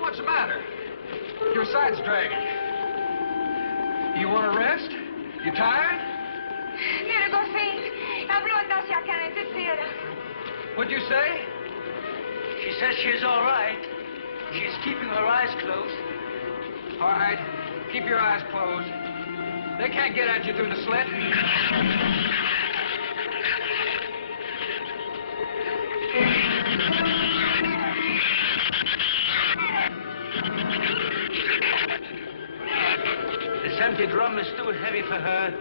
What's the matter? Your side's dragging. You want to rest? You tired? Mira, go faint. Habló andar Jacques and I. What'd you say? She says she's all right. She's keeping her eyes closed. All right. Keep your eyes closed. They can't get at you through the slit. This empty drum is too heavy for her.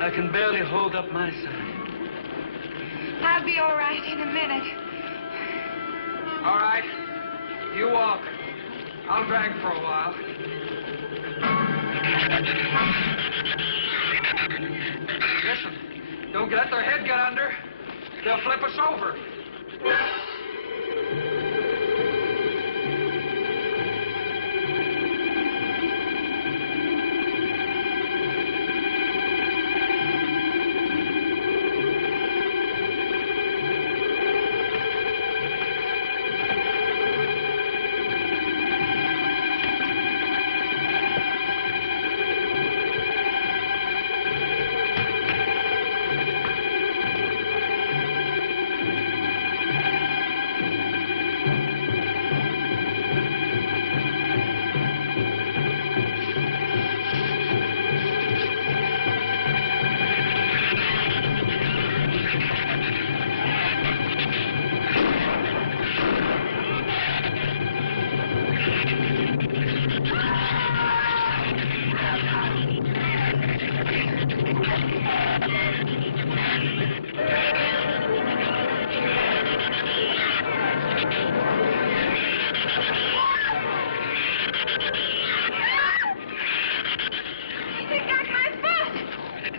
I can barely hold up my side. I'll be all right in a minute. All right. You walk. I'll drag for a while. Listen, don't let their head get under. They'll flip us over.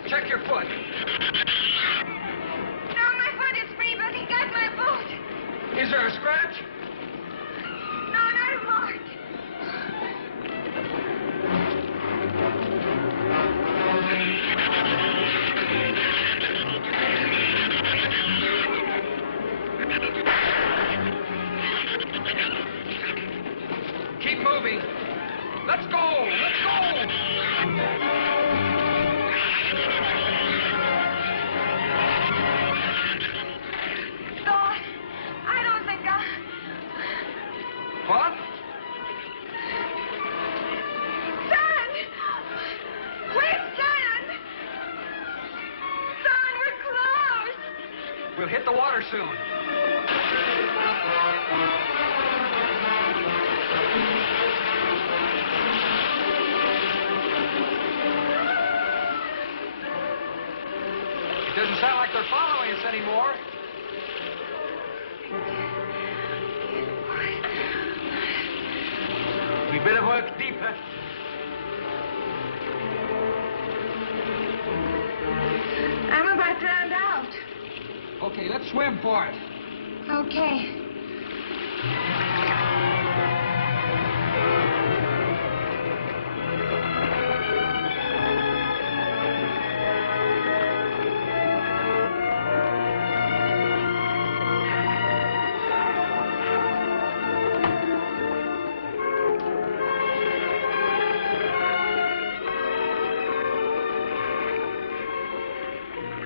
Check your foot. No, my foot is free, but he got my boot. Is there a scratch? No, not a mark. Keep moving. Let's go. Let's go. Lord, I don't think What? Son! Wait, son! Son, we're close! We'll hit the water soon. It doesn't sound like they're following us anymore. We better work deeper. I'm about drowned out. Okay, let's swim for it. Okay.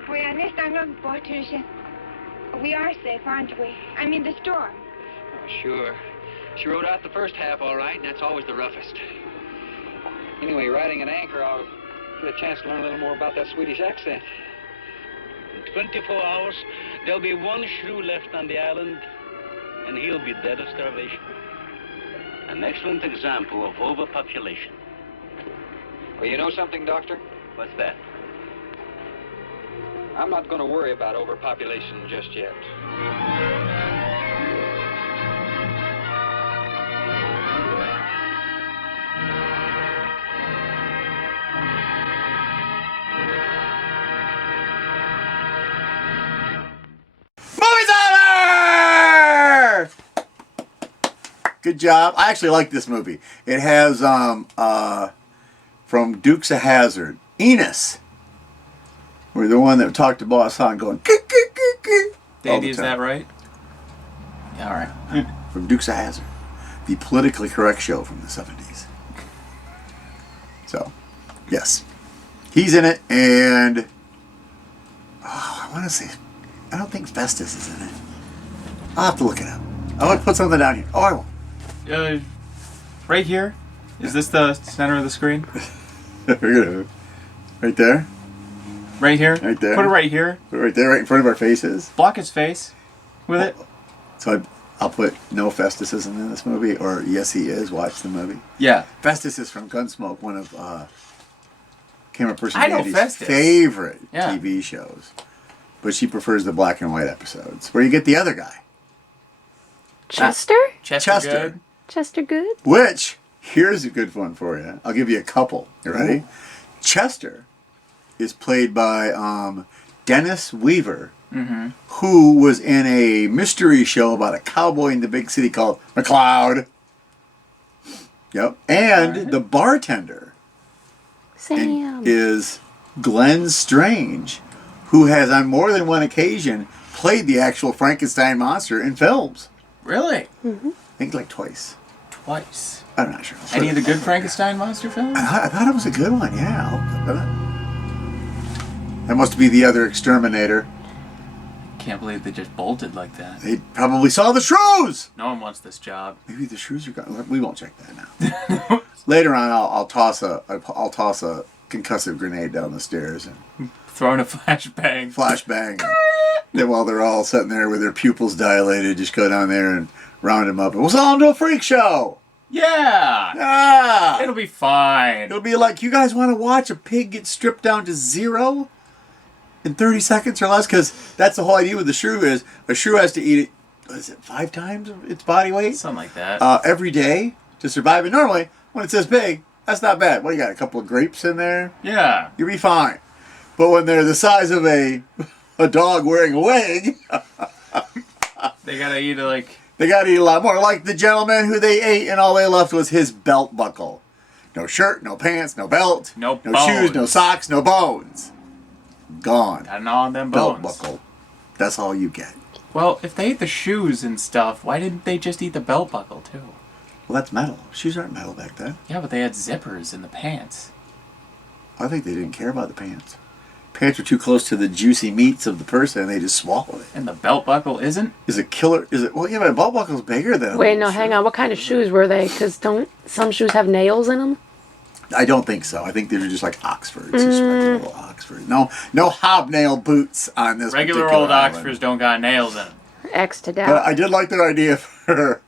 We are next on the Patricia. We are safe, aren't we? I mean, the storm. Oh, sure. She rode out the first half all right, and that's always the roughest. Anyway, riding an anchor, I'll get a chance to learn a little more about that Swedish accent. In 24 hours, there'll be one shrew left on the island, and he'll be dead of starvation. An excellent example of overpopulation. Well, you know something, Doctor? What's that? I'm not going to worry about overpopulation just yet. Movie's over! Good job. I actually like this movie. It has from Dukes of Hazzard, Enos. We're the one that talked to Boss Hahn going, Dandy, is that right? Yeah, all right. From Dukes of Hazzard, the politically correct show from the 70s. So, yes. He's in it, and I want to say, I don't think Festus is in it. I'll have to look it up. I want to put something down here. Oh, I will. Right here? Is this the center of the screen? Right there? Right here? Right there. Put it right here. Put it right there, right in front of our faces. Block his face with it. So I'll put no Festus isn't in this movie, or yes he is, watch the movie. Yeah. Festus is from Gunsmoke, one of camera person I know Dandy's Festus. favorite Yeah. TV shows. But she prefers the black and white episodes, where you get the other guy. Chester? Chester Good. Chester Good? Which, here's a good one for you. I'll give you a couple. You ready? Ooh. Chester is played by Dennis Weaver, Mm-hmm. who was in a mystery show about a cowboy in the big city called McCloud. Yep. And the bartender Sam. is Glenn Strange, who has on more than one occasion played the actual Frankenstein monster in films. Really? Mm-hmm. I think like twice. Twice. I'm not sure. Any of the good Frankenstein monster films? I thought it was a good one, yeah. That must be the other exterminator. Can't believe they just bolted like that. They probably saw the shrews! No one wants this job. Maybe the shrews are gone. We won't check that now. Later on, I'll toss a concussive grenade down the stairs and throwing a flashbang. Flashbang. Then while they're all sitting there with their pupils dilated, just go down there and round them up. And we'll sell them to a freak show. Yeah. Ah. It'll be fine. It'll be like, you guys want to watch a pig get stripped down to 0 in 30 seconds or less? Because that's the whole idea with the shrew is a shrew has to eat it, what is it, 5 times its body weight? Something like that. Every day to survive. And normally, when it's this big, that's not bad. What do you got, a couple of grapes in there? Yeah. You'll be fine. But when they're the size of a dog wearing a wig, they gotta eat it like... They gotta eat a lot more. Like the gentleman who they ate and all they left was his belt buckle. No shirt, no pants, no belt, no shoes, no socks, no bones. Gone. Got all them Belt bones. buckle. That's all you get. Well, if they ate the shoes and stuff, why didn't they just eat the belt buckle too? Well, that's metal. Shoes aren't metal back then. Yeah, but they had zippers in the pants. I think they didn't care about the pants. Pants were too close to the juicy meats of the person and they just swallowed it. And the belt buckle isn't? Is it killer? Is it? Well, yeah, but a belt buckle's bigger than a Wait, little no, hang on. What kind of shoes were they? Because don't some shoes have nails in them? I don't think so. I think these are just like Oxfords. Just regular Oxford. No hobnail boots on this Regular particular old island. Oxfords don't got nails in them. X to But doubt. I did like their idea for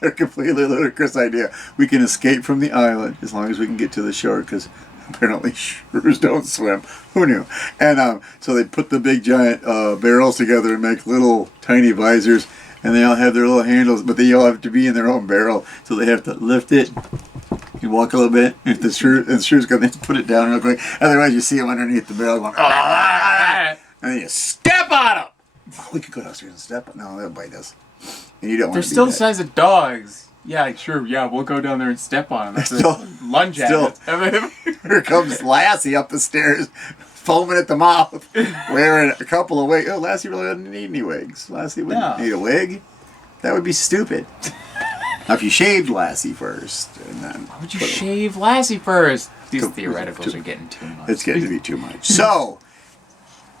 their completely ludicrous idea. We can escape from the island as long as we can get to the shore because apparently shrews don't swim. Who knew? And so they put the big giant barrels together and make little tiny visors, and they all have their little handles, but they all have to be in their own barrel, so they have to lift it. You walk a little bit, if the shrews go, they put it down real quick. Otherwise, you see them underneath the barrel going, and then you step on them. Oh, we could go downstairs and step on. No, they'll bite us. And you don't want They're to be still the that. size of dogs. Yeah, sure. Yeah, we'll go down there and step on them. Lunge at it. Here comes Lassie up the stairs, foaming at the mouth, wearing a couple of wigs. Oh, Lassie really doesn't need any wigs. Lassie wouldn't need a wig. That would be stupid. Now, if you shaved Lassie first, and then why would you shave Lassie first? These theoreticals are getting too much. It's getting to be too much. So,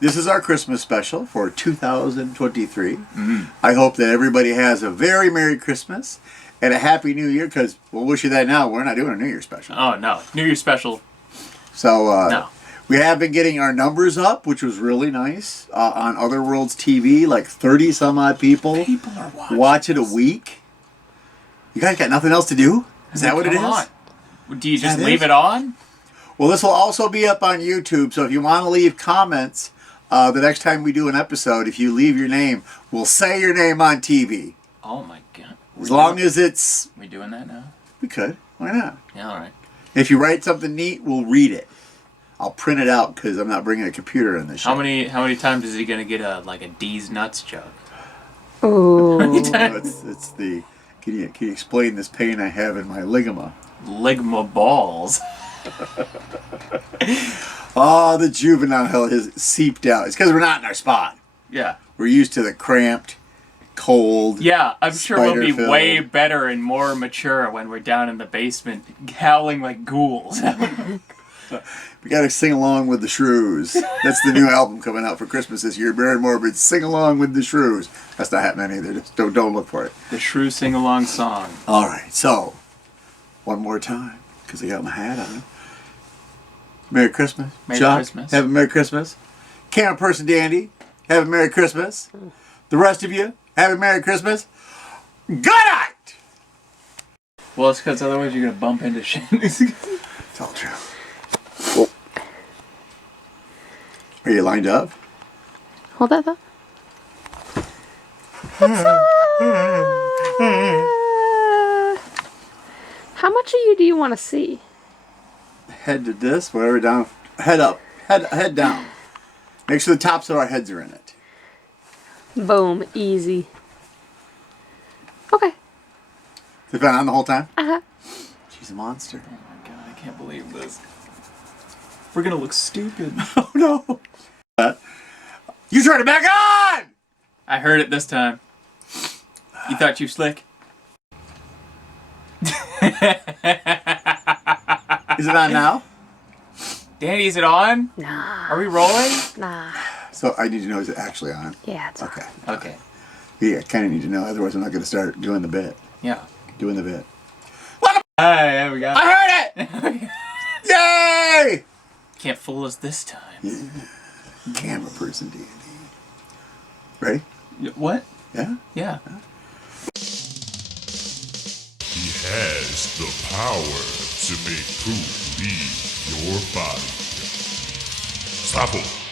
this is our Christmas special for 2023. Mm-hmm. I hope that everybody has a very Merry Christmas and a Happy New Year, because we'll wish you that now. We're not doing a New Year special. Oh, no. New Year special. So, no. We have been getting our numbers up, which was really nice. On Other Worlds TV, like 30 some odd people are watch it a week. You guys got nothing else to do? Is that what it is? On. Do you just leave it on? Well, this will also be up on YouTube, so if you want to leave comments the next time we do an episode, if you leave your name, we'll say your name on TV. Oh my God. As long as it's... We doing that now? We could. Why not? Yeah, all right. If you write something neat, we'll read it. I'll print it out because I'm not bringing a computer in this show. How many times is he gonna get a D's nuts joke? Ooh. It's the... Can you explain this pain I have in my ligama? Ligma balls. Oh, the juvenile hell has seeped out. It's because we're not in our spot. Yeah. We're used to the cramped, cold. Yeah, I'm sure we'll be spider-filled. way better and more mature when we're down in the basement howling like ghouls. We got to sing along with the Shrews. That's the new album coming out for Christmas this year. Barry Morbid, Sing Along with the Shrews. That's not happening either. Just don't look for it. The Shrew sing-along song. All right, so one more time because I got my hat on. Merry Christmas. Merry Jacques, Christmas. have a Merry Christmas. Camera person Dandy, have a Merry Christmas. The rest of you, have a Merry Christmas. Good night! Well, it's because otherwise you're going to bump into shit. It's all true. Are you lined up? Hold that thought. How much of you do you want to see? Head to this, whatever, down. Head up. Head down. Make sure the tops of our heads are in it. Boom. Easy. Okay. Has it been on the whole time? Uh-huh. She's a monster. Oh my god, I can't believe this. We're gonna look stupid. Oh no. You turn it back on! I heard it this time. You thought you slick? Is it on now? Danny, is it on? Nah. Are we rolling? Nah. So I need to know, is it actually on? Yeah, it's okay. on. Okay. Yeah, I kind of need to know, otherwise I'm not going to start doing the bit. Yeah. Doing the bit. Hi, yeah, we got it. I heard it! Yay! Can't fool us this time. Yeah. Camera person, D&D. Ready? What? Yeah? Yeah. He has the power to make poop leave your body. Stop him.